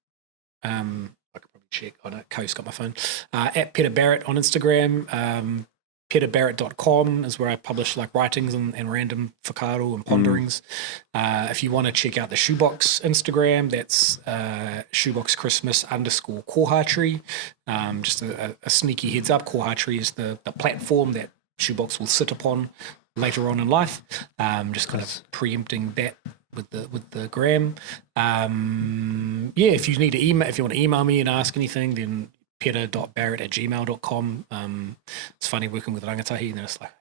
I could probably check. I know Kahu's got my phone. @Pera Barrett on Instagram. PeraBarrett.com is where I publish like writings and random whakaaro and ponderings. If you want to check out the Shoebox Instagram, that's Shoebox Christmas _kōrero. Just a sneaky heads up, kōrero is the platform that Shoebox will sit upon later on in life. Just kind of preempting that with the gram. If you need to email, if you want to email me and ask anything, then pera.barrett@gmail.com. It's funny working with rangatahi, and then it's like,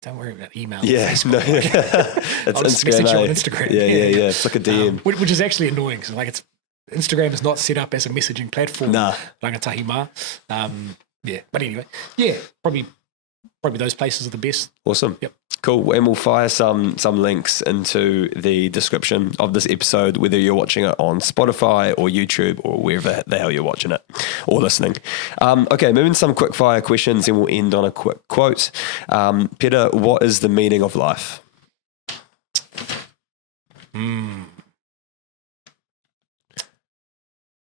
don't worry about email. Yeah, Facebook. no, it's I'll just Instagram. message you on Instagram. Yeah. It's like a DM, which is actually annoying because Instagram is not set up as a messaging platform. Nah. Rangatahi ma. But anyway, probably those places are the best. Awesome. Yep. Cool. And we'll fire some links into the description of this episode, whether you're watching it on Spotify or YouTube or wherever the hell you're watching it or listening. Okay, moving to some quick fire questions and we'll end on a quick quote. Pera, what is the meaning of life?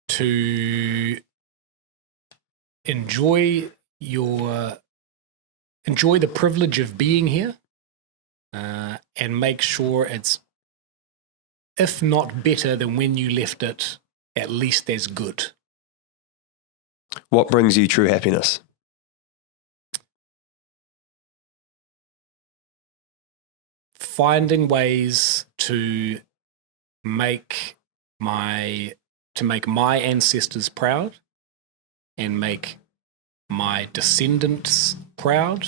To enjoy the privilege of being here, and make sure it's, if not better than when you left it, at least as good. What brings you true happiness? Finding ways to make my ancestors proud and make my descendants proud,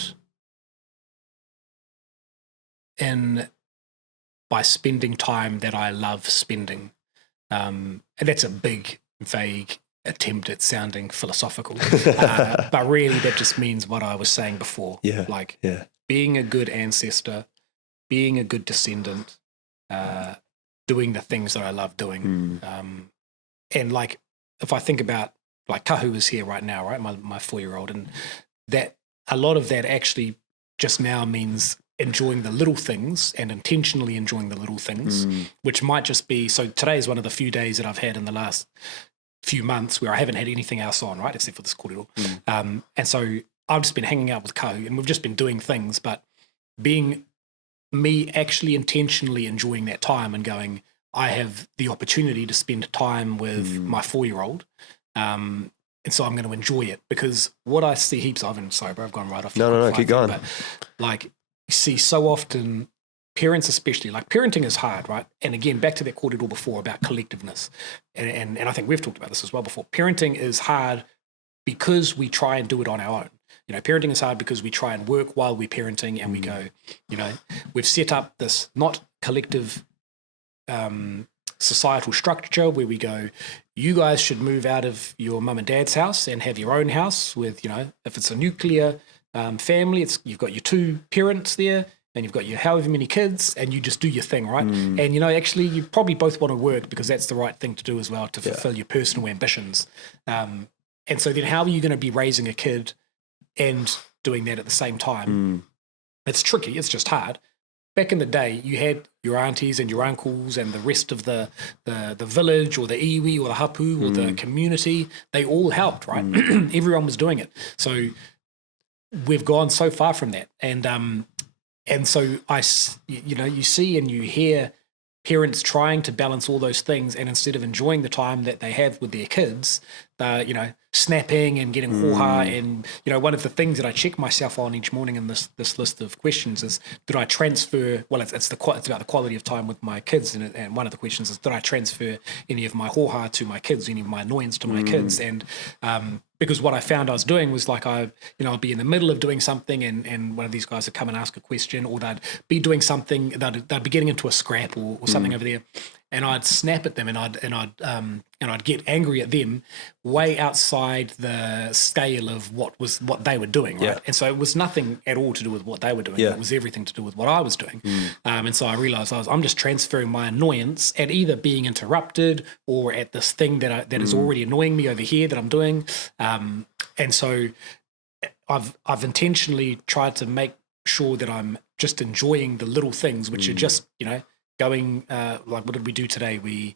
and by spending time that I love spending. And that's a big, vague attempt at sounding philosophical. But really that just means what I was saying before. Being a good ancestor, being a good descendant, doing the things that I love doing. And like, if I think about, like Kahu is here right now, right? My 4-year-old, and that a lot of that actually just now means enjoying the little things and intentionally enjoying the little things, which might just be, so today is one of the few days that I've had in the last few months where I haven't had anything else on, right, except for this kōrero. And so I've just been hanging out with Kahu and we've just been doing things, but being me actually intentionally enjoying that time and going, I have the opportunity to spend time with my 4-year-old. And so I'm going to enjoy it, because what I see heaps of, and sorry, bro, I've gone right off. No, keep going. But like, you see so often, parents especially, like parenting is hard, right? And again, back to that kōrero before about collectiveness. And I think we've talked about this as well before. Parenting is hard because we try and do it on our own. Parenting is hard because we try and work while we're parenting, and we go, we've set up this not collective societal structure where we go, you guys should move out of your mum and dad's house and have your own house with, if it's a nuclear family, you've got your 2 parents there and you've got your however many kids and you just do your thing, right? And, actually you probably both want to work because that's the right thing to do as well to fulfill your personal ambitions. And so then how are you going to be raising a kid and doing that at the same time? It's tricky. It's just hard. Back in the day, you had your aunties and your uncles and the rest of the village or the iwi or the hapu or the community. They all helped, right? Everyone was doing it. So we've gone so far from that. And so you see and you hear parents trying to balance all those things, and instead of enjoying the time that they have with their kids, they're, snapping and getting hoha. And, one of the things that I check myself on each morning in this list of questions is, did I transfer, well, it's about the quality of time with my kids. And one of the questions is, did I transfer any of my hoha to my kids, any of my annoyance to my kids? And because what I found I was doing was like, I'd be in the middle of doing something and one of these guys would come and ask a question, or they'd be doing something, they'd be getting into a scrap or something over there. And I'd snap at them and I'd get angry at them way outside the scale of what they were doing, right? Yeah. And so it was nothing at all to do with what they were doing. Yeah. It was everything to do with what I was doing. And so I realized I'm just transferring my annoyance at either being interrupted or at this thing that is already annoying me over here that I'm doing. And so I've intentionally tried to make sure that I'm just enjoying the little things, which are just, going like what did we do today? We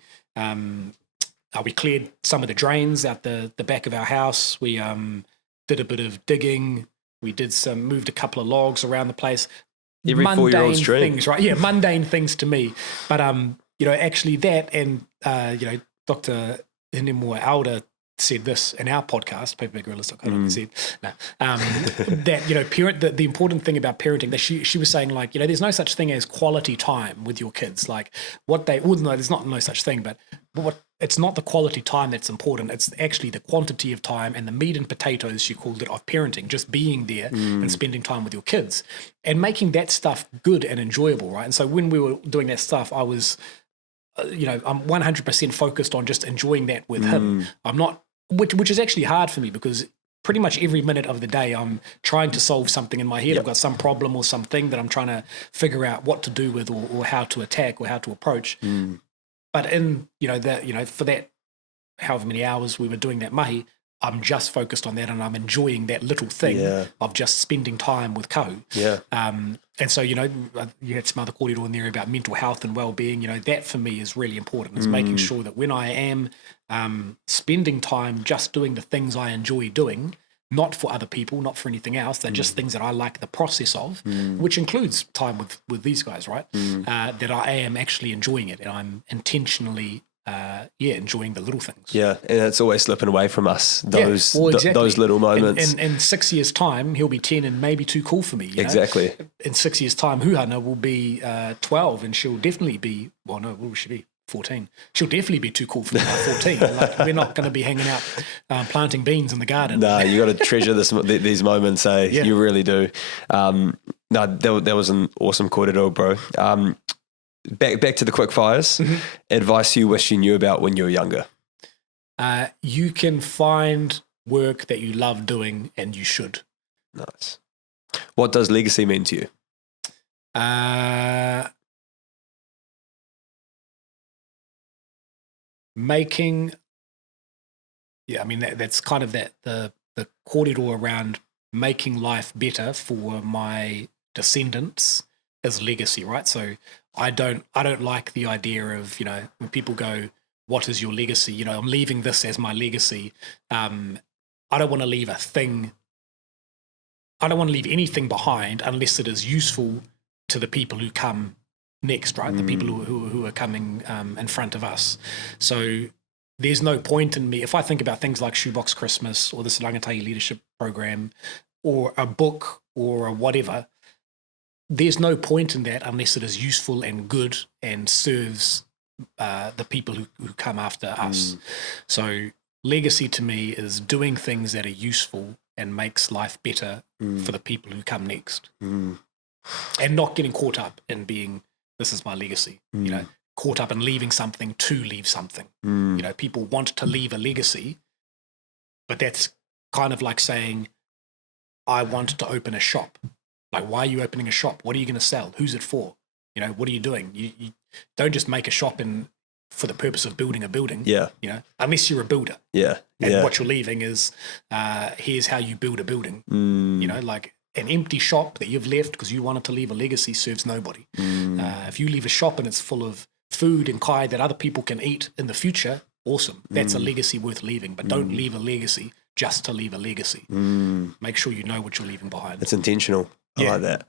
cleared some of the drains out the back of our house. We did a bit of digging. We moved a couple of logs around the place. Every 4-year-old's dream, things, right? Yeah, mundane things to me. But actually that, and Dr. Hinemua Alda said this in our podcast, paperbackgorillas.com, said that parent. The important thing about parenting, that she was saying, like, there's no such thing as quality time with your kids. Like there's not no such thing, but it's not the quality time that's important. It's actually the quantity of time and the meat and potatoes, she called it, of parenting, just being there and spending time with your kids and making that stuff good and enjoyable, right? And so when we were doing that stuff, I was, I'm 100% focused on just enjoying that with him. I'm not, which is actually hard for me because pretty much every minute of the day I'm trying to solve something in my head. Yep. I've got some problem or something that I'm trying to figure out what to do with or how to attack or how to approach. But in, for that however many hours we were doing that mahi, I'm just focused on that and I'm enjoying that little thing of just spending time with Kahu. Yeah. And so, you had some other kōrero in there about mental health and well-being. That for me is really important. Is making sure that when I am spending time just doing the things I enjoy doing, not for other people, not for anything else, they're just things that I like the process of, which includes time with these guys, right? That I am actually enjoying it and I'm intentionally enjoying the little things. Yeah, and it's always slipping away from us, those little moments. In 6 years' time, he'll be 10 and maybe too cool for me. Exactly. In 6 years' time, Huhana will be 12 and she'll definitely be, what will she be? 14. She'll definitely be too cool for me by 14. Like, we're not going to be hanging out planting beans in the garden. No, you got to treasure these moments, eh? Yeah. You really do. That was an awesome kōrero, bro. Back to the quick fires. Advice you wish you knew about when you were younger. You can find work that you love doing and you should. Nice. What does legacy mean to you? That's kind of the kōrero around making life better for my descendants as legacy, right? So I don't like the idea of, when people go, what is your legacy? I'm leaving this as my legacy. I don't want to leave a thing. I don't want to leave anything behind unless it is useful to the people who come next, right? The people who are coming in front of us. So there's no point in me, if I think about things like Shoebox Christmas or this Rangatahi leadership program or a book or a whatever, there's no point in that unless it is useful and good and serves the people who come after us. So legacy to me is doing things that are useful and makes life better for the people who come next. And not getting caught up in being, this is my legacy. caught up in leaving something to leave something. You know, people want to leave a legacy, but that's kind of like saying, I want to open a shop. Like, why are you opening a shop? What are you going to sell? Who's it for? You know, what are you doing? You don't just make a shop for the purpose of building a building. Yeah. You know, unless you're a builder. Yeah. And what you're leaving is, here's how you build a building. You know, like an empty shop that you've left because you wanted to leave a legacy serves nobody. If you leave a shop and it's full of food and kai that other people can eat in the future, awesome. That's a legacy worth leaving. But don't leave a legacy just to leave a legacy. Make sure you know what you're leaving behind. It's intentional. I like that.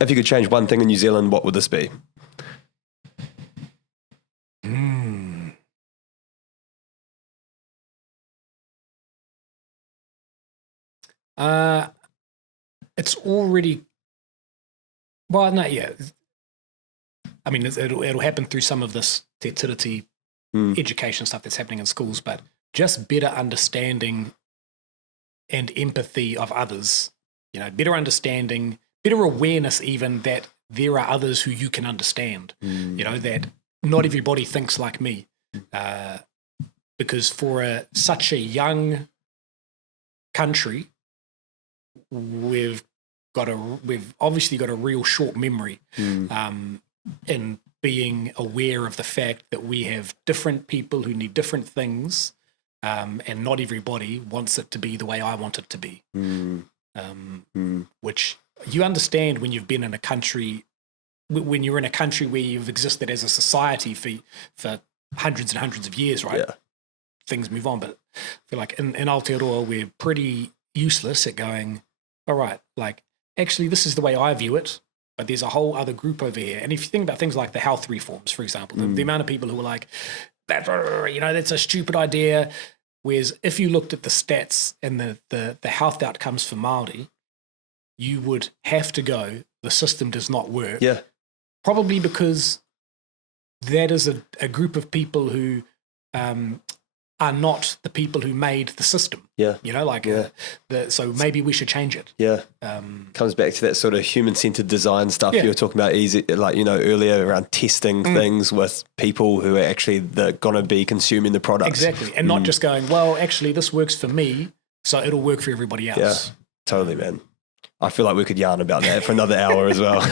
If you could change one thing in New Zealand, what would this be? It's already, well, no, yeah. I mean, it'll happen through some of this te tiriti education stuff that's happening in schools, but just better understanding and empathy of others, you know, better understanding, better awareness even that there are others who you can understand, you know, that not everybody thinks like me. Because for such a young country, we've obviously got a real short memory in being aware of the fact that we have different people who need different things, and not everybody wants it to be the way I want it to be. Which you understand when you've been in a country, when you're in a country where you've existed as a society for hundreds and hundreds of years, right? Yeah. Things move on, but I feel like in Aotearoa, we're pretty useless at going, all right, like, actually, this is the way I view it, but there's a whole other group over here. And if you think about things like the health reforms, for example, the amount of people who are like, that's a stupid idea. Whereas if you looked at the stats and the health outcomes for Māori, you would have to go, the system does not work. Yeah. Probably because that is a group of people who are not the people who made the system. Yeah. You know, like, so maybe we should change it. Yeah. Comes back to that sort of human-centered design stuff you were talking about earlier around testing things with people who are actually going to be consuming the product. Exactly. And not just going, well, actually this works for me, so it'll work for everybody else. Yeah, totally, man. I feel like we could yarn about that for another hour as well.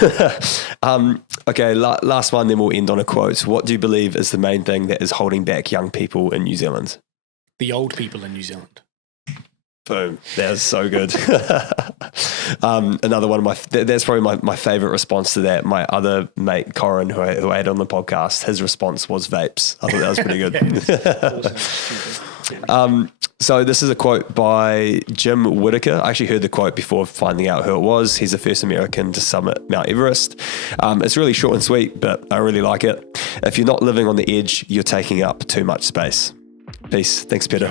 Okay, last one, then we'll end on a quote. What do you believe is the main thing that is holding back young people in New Zealand? The old people in New Zealand. Boom. That was so good. Another one of that's probably my favorite response to that. My other mate, Corin, who I had on the podcast, his response was vapes. I thought that was pretty good. So this is a quote by Jim Whittaker. I actually heard the quote before finding out who it was. He's the first American to summit Mount Everest. It's really short and sweet, but I really like it. If you're not living on the edge, you're taking up too much space. Peace. Thanks, Pera.